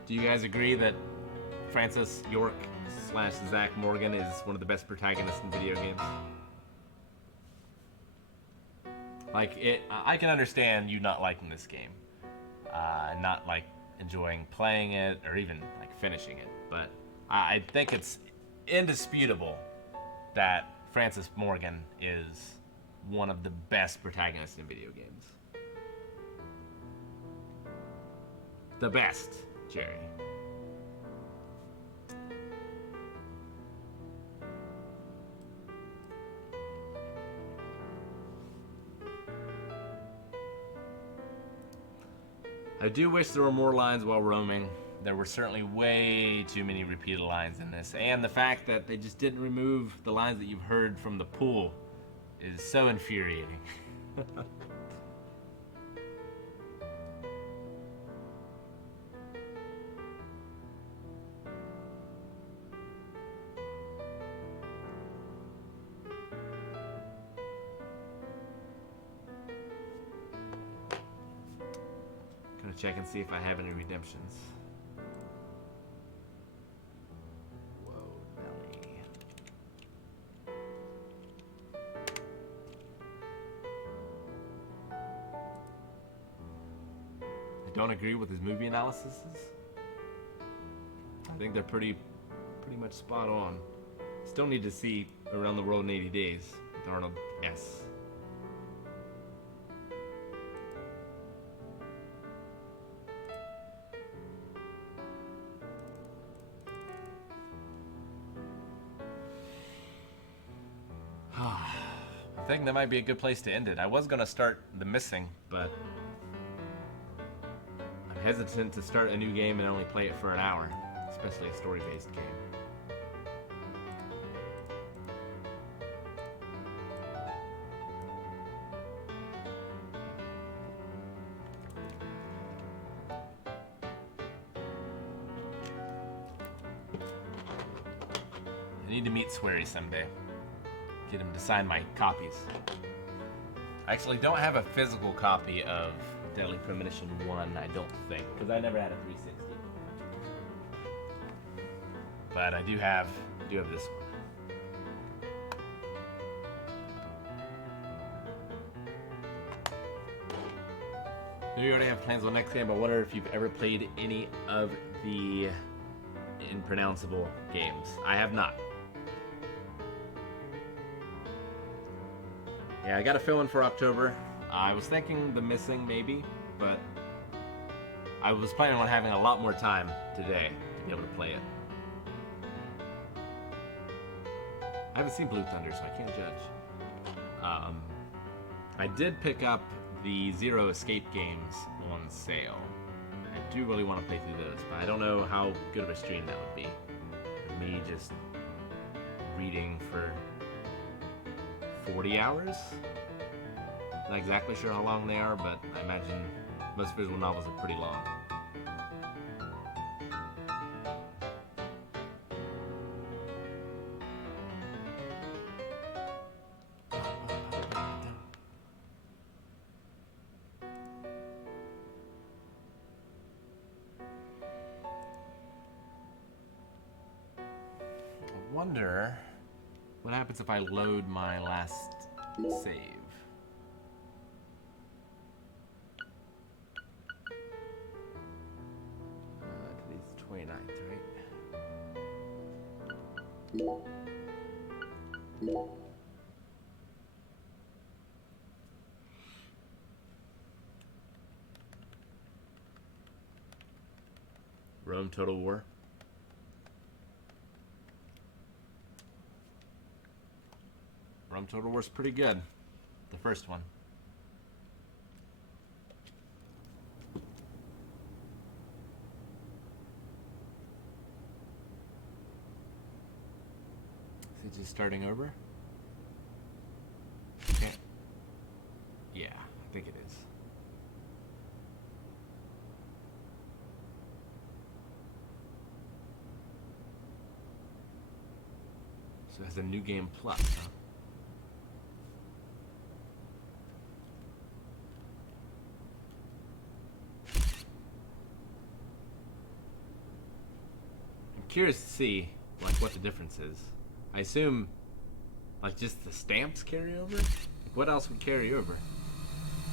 Do you guys agree that Francis York / Zach Morgan is one of the best protagonists in video games? Like, I can understand you not liking this game. Not, like, enjoying playing it or even, like, finishing it. But I think it's indisputable that Francis Morgan is one of the best protagonists in video games. The best, Jerry. I do wish there were more lines while roaming. There were certainly way too many repeated lines in this, and the fact that they just didn't remove the lines that you've heard from the pool is so infuriating. Gonna check and see if I have any redemptions. Don't agree with his movie analyses. I think they're pretty much spot on. Still need to see Around the World in 80 Days with Arnold S. think that might be a good place to end it. I was gonna start The Missing, but I'm hesitant to start a new game and only play it for an hour, especially a story-based game. I need to meet Swery someday. Get him to sign my copies. I actually don't have a physical copy of Deadly Premonition 1, I don't think, because I never had a 360. But I do have this one. Do you already have plans on the next game? I wonder if you've ever played any of the impronounceable games. I have not. Yeah, I got a fill-in for October. I was thinking The Missing, maybe, but I was planning on having a lot more time today to be able to play it. I haven't seen Blue Thunder, so I can't judge. I did pick up the Zero Escape games on sale. I do really want to play through those, but I don't know how good of a stream that would be. Me just reading for 40 hours? Not exactly sure how long they are, but I imagine most visual novels are pretty long. I wonder what happens if I load my last save. Today's 29th, right? Rome Total War. Rome Total War's pretty good. The first one. Is it just starting over? Okay. Yeah, I think it is. So it has a new game plus, huh? Curious to see like what the difference is. I assume like just the stamps carry over? Like, what else would carry over?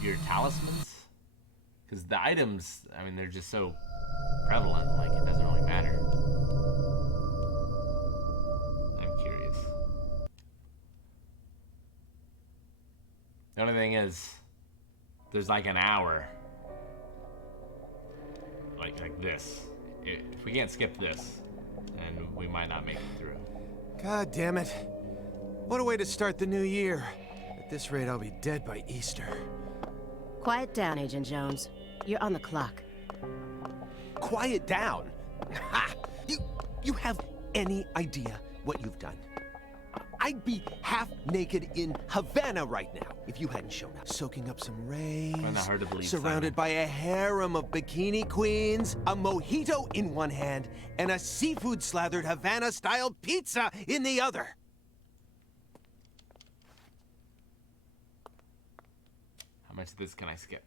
Your talismans? Because the items, I mean, they're just so prevalent, like it doesn't really matter. I'm curious. The only thing is, there's like an hour like this. If we can't skip this, and we might not make it through. God damn it. What a way to start the new year. At this rate, I'll be dead by Easter. Quiet down, Agent Jones. You're on the clock. Quiet down? Ha! You have any idea what you've done? I'd be half naked in Havana right now if you hadn't shown up. Soaking up some rays, Find that hard to believe, surrounded by a harem of bikini queens, a mojito in one hand, and a seafood-slathered Havana-style pizza in the other. How much of this can I skip?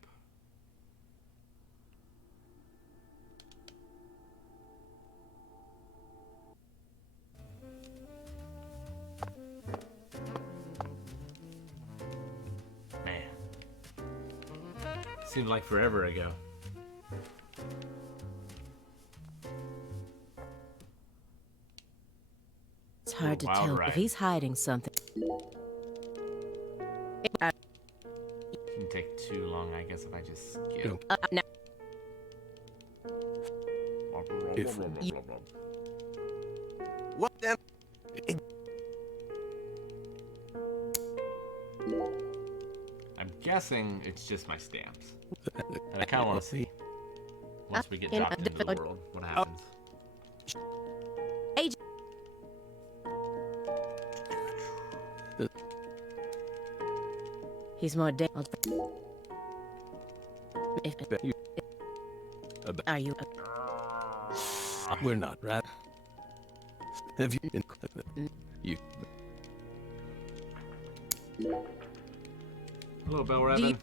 Seems like forever ago. It's hard to Wild tell ride. if he's hiding something. Shouldn't take too long, I guess, if I just skip. Now, If- What then? guessing it's just my stamps. And I kind of want to see, once we get dropped into the world, what happens. Agent. He's more dangerous. Are you? We're not, right? Have you been... You... Hello, Bell Rabbin.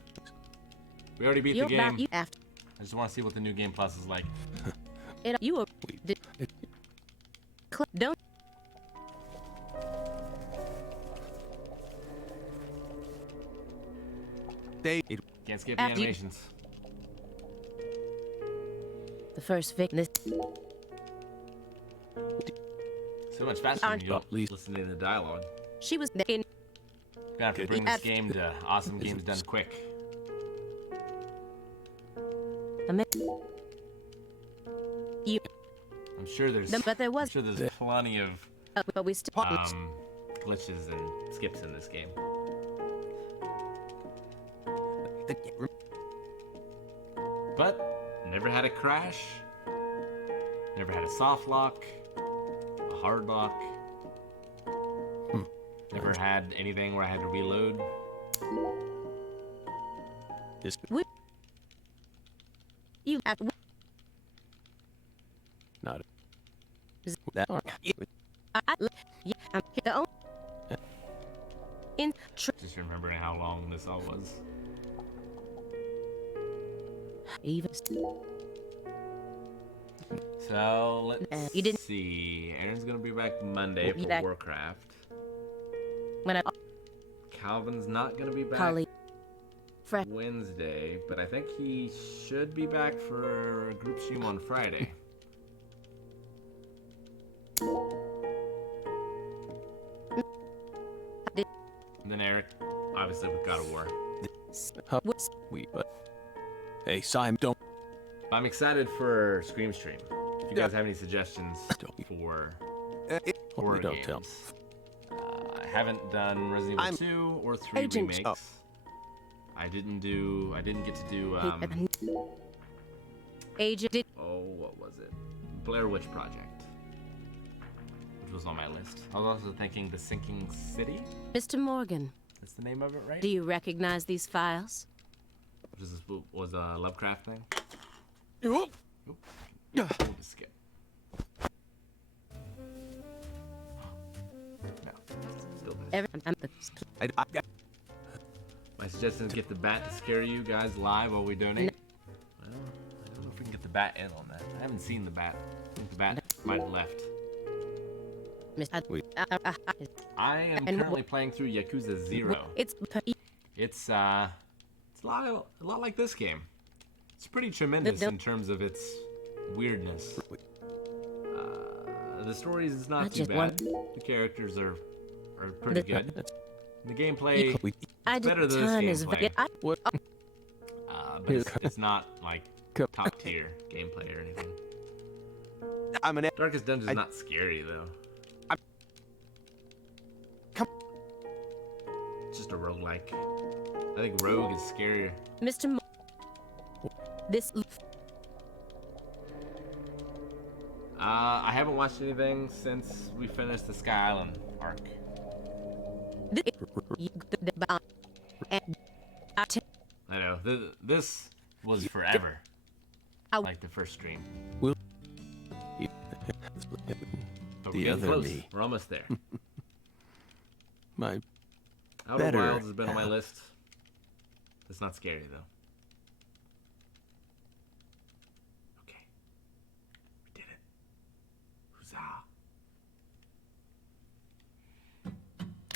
We already beat the game. I After just want to see what the new game plus is like. you were. Don't. Can't skip the After you- animations. The first victim. So much faster when Aren't- you don't listen to the dialogue. She was in. Gonna have to bring this game to Awesome Games Done Quick. You. I'm sure there's. But there was. I'm sure there's plenty of But we still. glitches and skips in this game. But never had a crash. Never had a soft lock, a hard lock. Never had anything where I had to reload. You have. Not... That... In. Just remembering how long this all was. Even. So let's You didn't- see. Aaron's gonna be back Monday for Back- Warcraft. When I. Calvin's not gonna be back Holly. Fresh. Wednesday, but I think he should be back for a group stream on Friday. And then Eric, obviously with God of War. But... Hey, Simon, don't... I'm excited for Scream Stream. If you guys have any suggestions for horror don't games. tell. I haven't done Resident Evil 2 or 3 Agent- remakes. I didn't get to do Agent. Did. oh, what was it? Blair Witch Project, which was on my list. I was also thinking The Sinking City. Mr. Morgan, That's the name of it, right? do you recognize these files? Which is, was a Lovecraft thing. Oh. Skip. No, still this. My suggestion is get the bat to scare you guys live while we donate. Well, I don't know if we can get the bat in on that. I haven't seen the bat. I think the bat might have left. I am currently playing through Yakuza 0. It's a lot like this game. It's pretty tremendous in terms of its weirdness. The story is not too bad. The characters are pretty good. The gameplay is better than this gameplay. But it's not like top tier gameplay or anything. Darkest Dungeon's not scary though. It's just a roguelike. I think Rogue is scarier. Mr. This. I haven't watched anything since we finished the Sky Island arc. I know. This was forever. Like the first stream. Will... But The we're getting other close. me. We're almost there. My... Outer Better Wilds has been on my half. list. It's not scary though. Okay. We did it. Huzzah.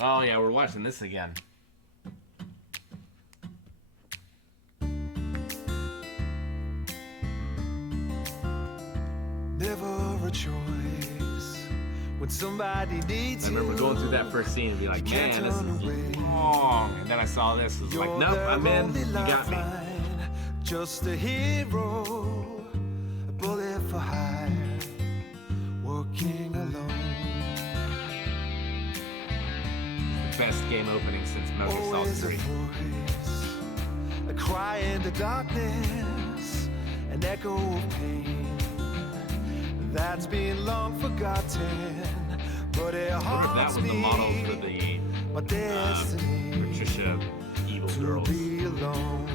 Oh yeah, we're watching this again. Never a choice when somebody needs I remember going through that first scene and be like, man, this is long. And then I saw this and was like, nope, I'm in. You got me. Just a hero, a bullet for hire, working alone. The best game opening since Metal Gear Solid Always a 3. voice a cry in the darkness, an echo of pain that's been long forgotten, but it I wonder if that haunts was the model me. for the My destiny Patricia Evil to Girls. be alone.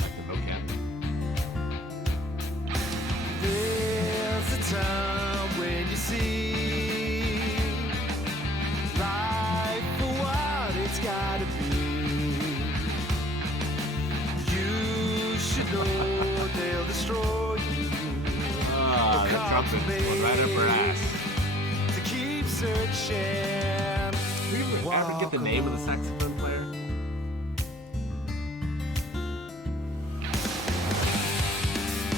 Like the vocab. There's a time when you see life for what it's gotta be. You should know they'll destroy you. Ah, the trumpet going right up her ass. To keep searching. Do you ever get the name of the saxophone player?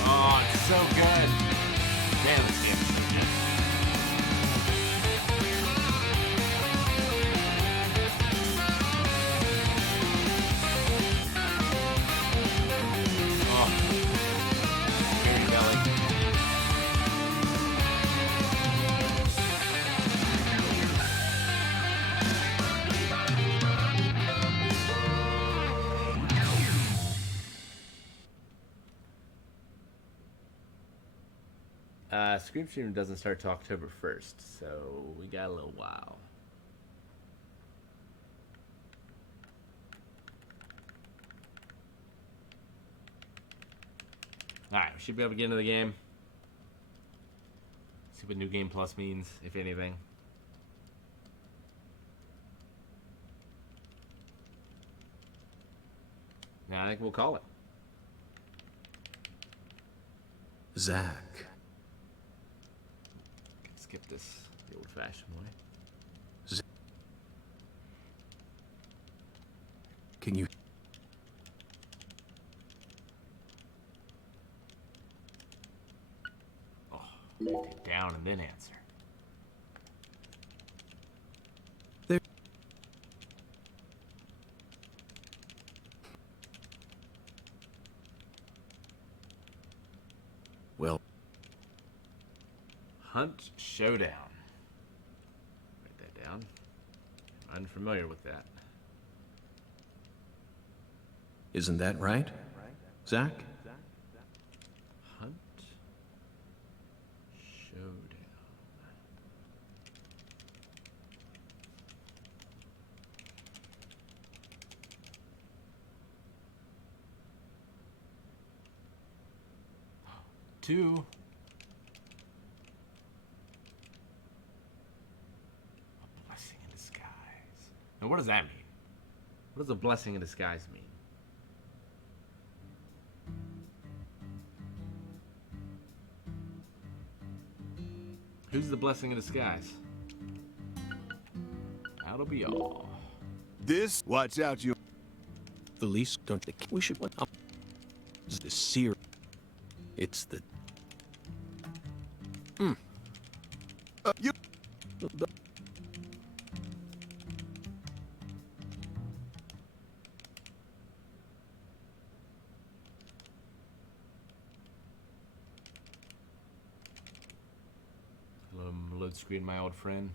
Oh, it's so good. Man, this game's so good. Oh, very belly. Scream doesn't start till October 1st, so we got a little while. Alright, we should be able to get into the game. See what New Game Plus means, if anything. Now I think we'll call it. Zack, Skip this the old-fashioned way. can you... Write it down and then answer. There... Well, Hunt Showdown. Write that down. I'm unfamiliar with that. isn't that right, Zack? Hunt Showdown. Two. A blessing in disguise. Now, what does that mean? What does a blessing in disguise mean? Who's the blessing in disguise? That'll be all. This, watch out, you. Felice, don't think we should... It's the seer... It's the... You. Hello, load screen, my old friend.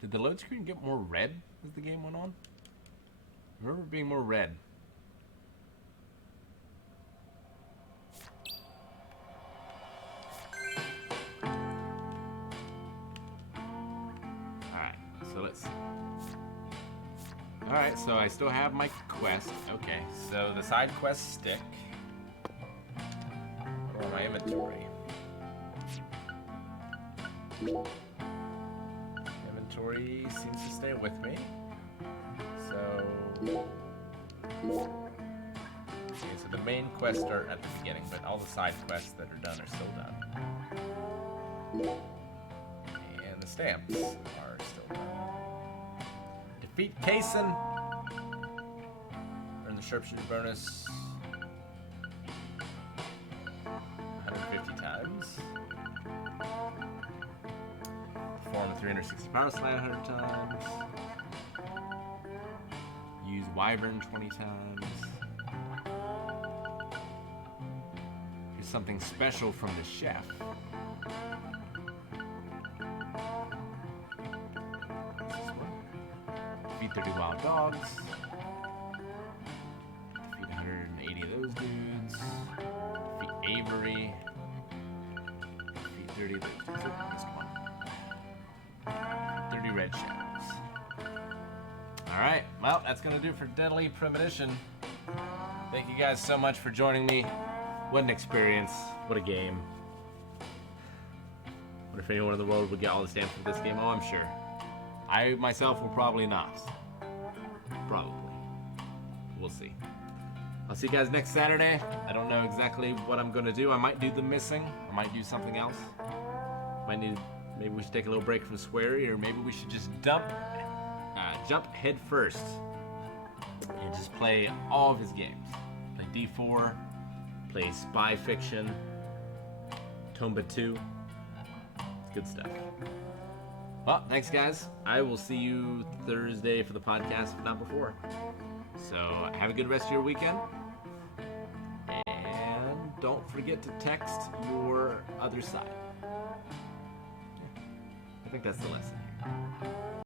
Did the load screen get more red as the game went on? I remember it being more red. Alright, so let's see. Alright, so I still have my quest. Okay, so the side quests stick. Or my inventory. Inventory seems to stay with me. So... Okay, so the main quests are at the beginning, but all the side quests that are done are still done. And the stamps are still done. Defeat Kaysen. Earn the sharpshooter bonus 150 times. Perform a 360 power slide 100 times. Use Wyvern 20 times. Here's something special from the chef. This is one. Defeat 30 wild dogs. those dudes. Defeat Avery. Defeat 30 of those dudes. Oh, missed one. 30 red shadows. Alright, well, that's gonna do it for Deadly Premonition. Thank you guys so much for joining me. What an experience. What a game. What if anyone in the world would get all the stamps for this game? Oh, I'm sure. I myself will probably not. Probably. We'll see. I'll see you guys next Saturday. I don't know exactly what I'm gonna do. I might do the missing. I might do something else. Maybe we should take a little break from Sweary, or maybe we should just jump head first and just play all of his games. Play D4, play Spy Fiction, Tomba 2. It's good stuff. Well, thanks guys. I will see you Thursday for the podcast, if not before. So have a good rest of your weekend. And don't forget to text your other side. I think that's the lesson here.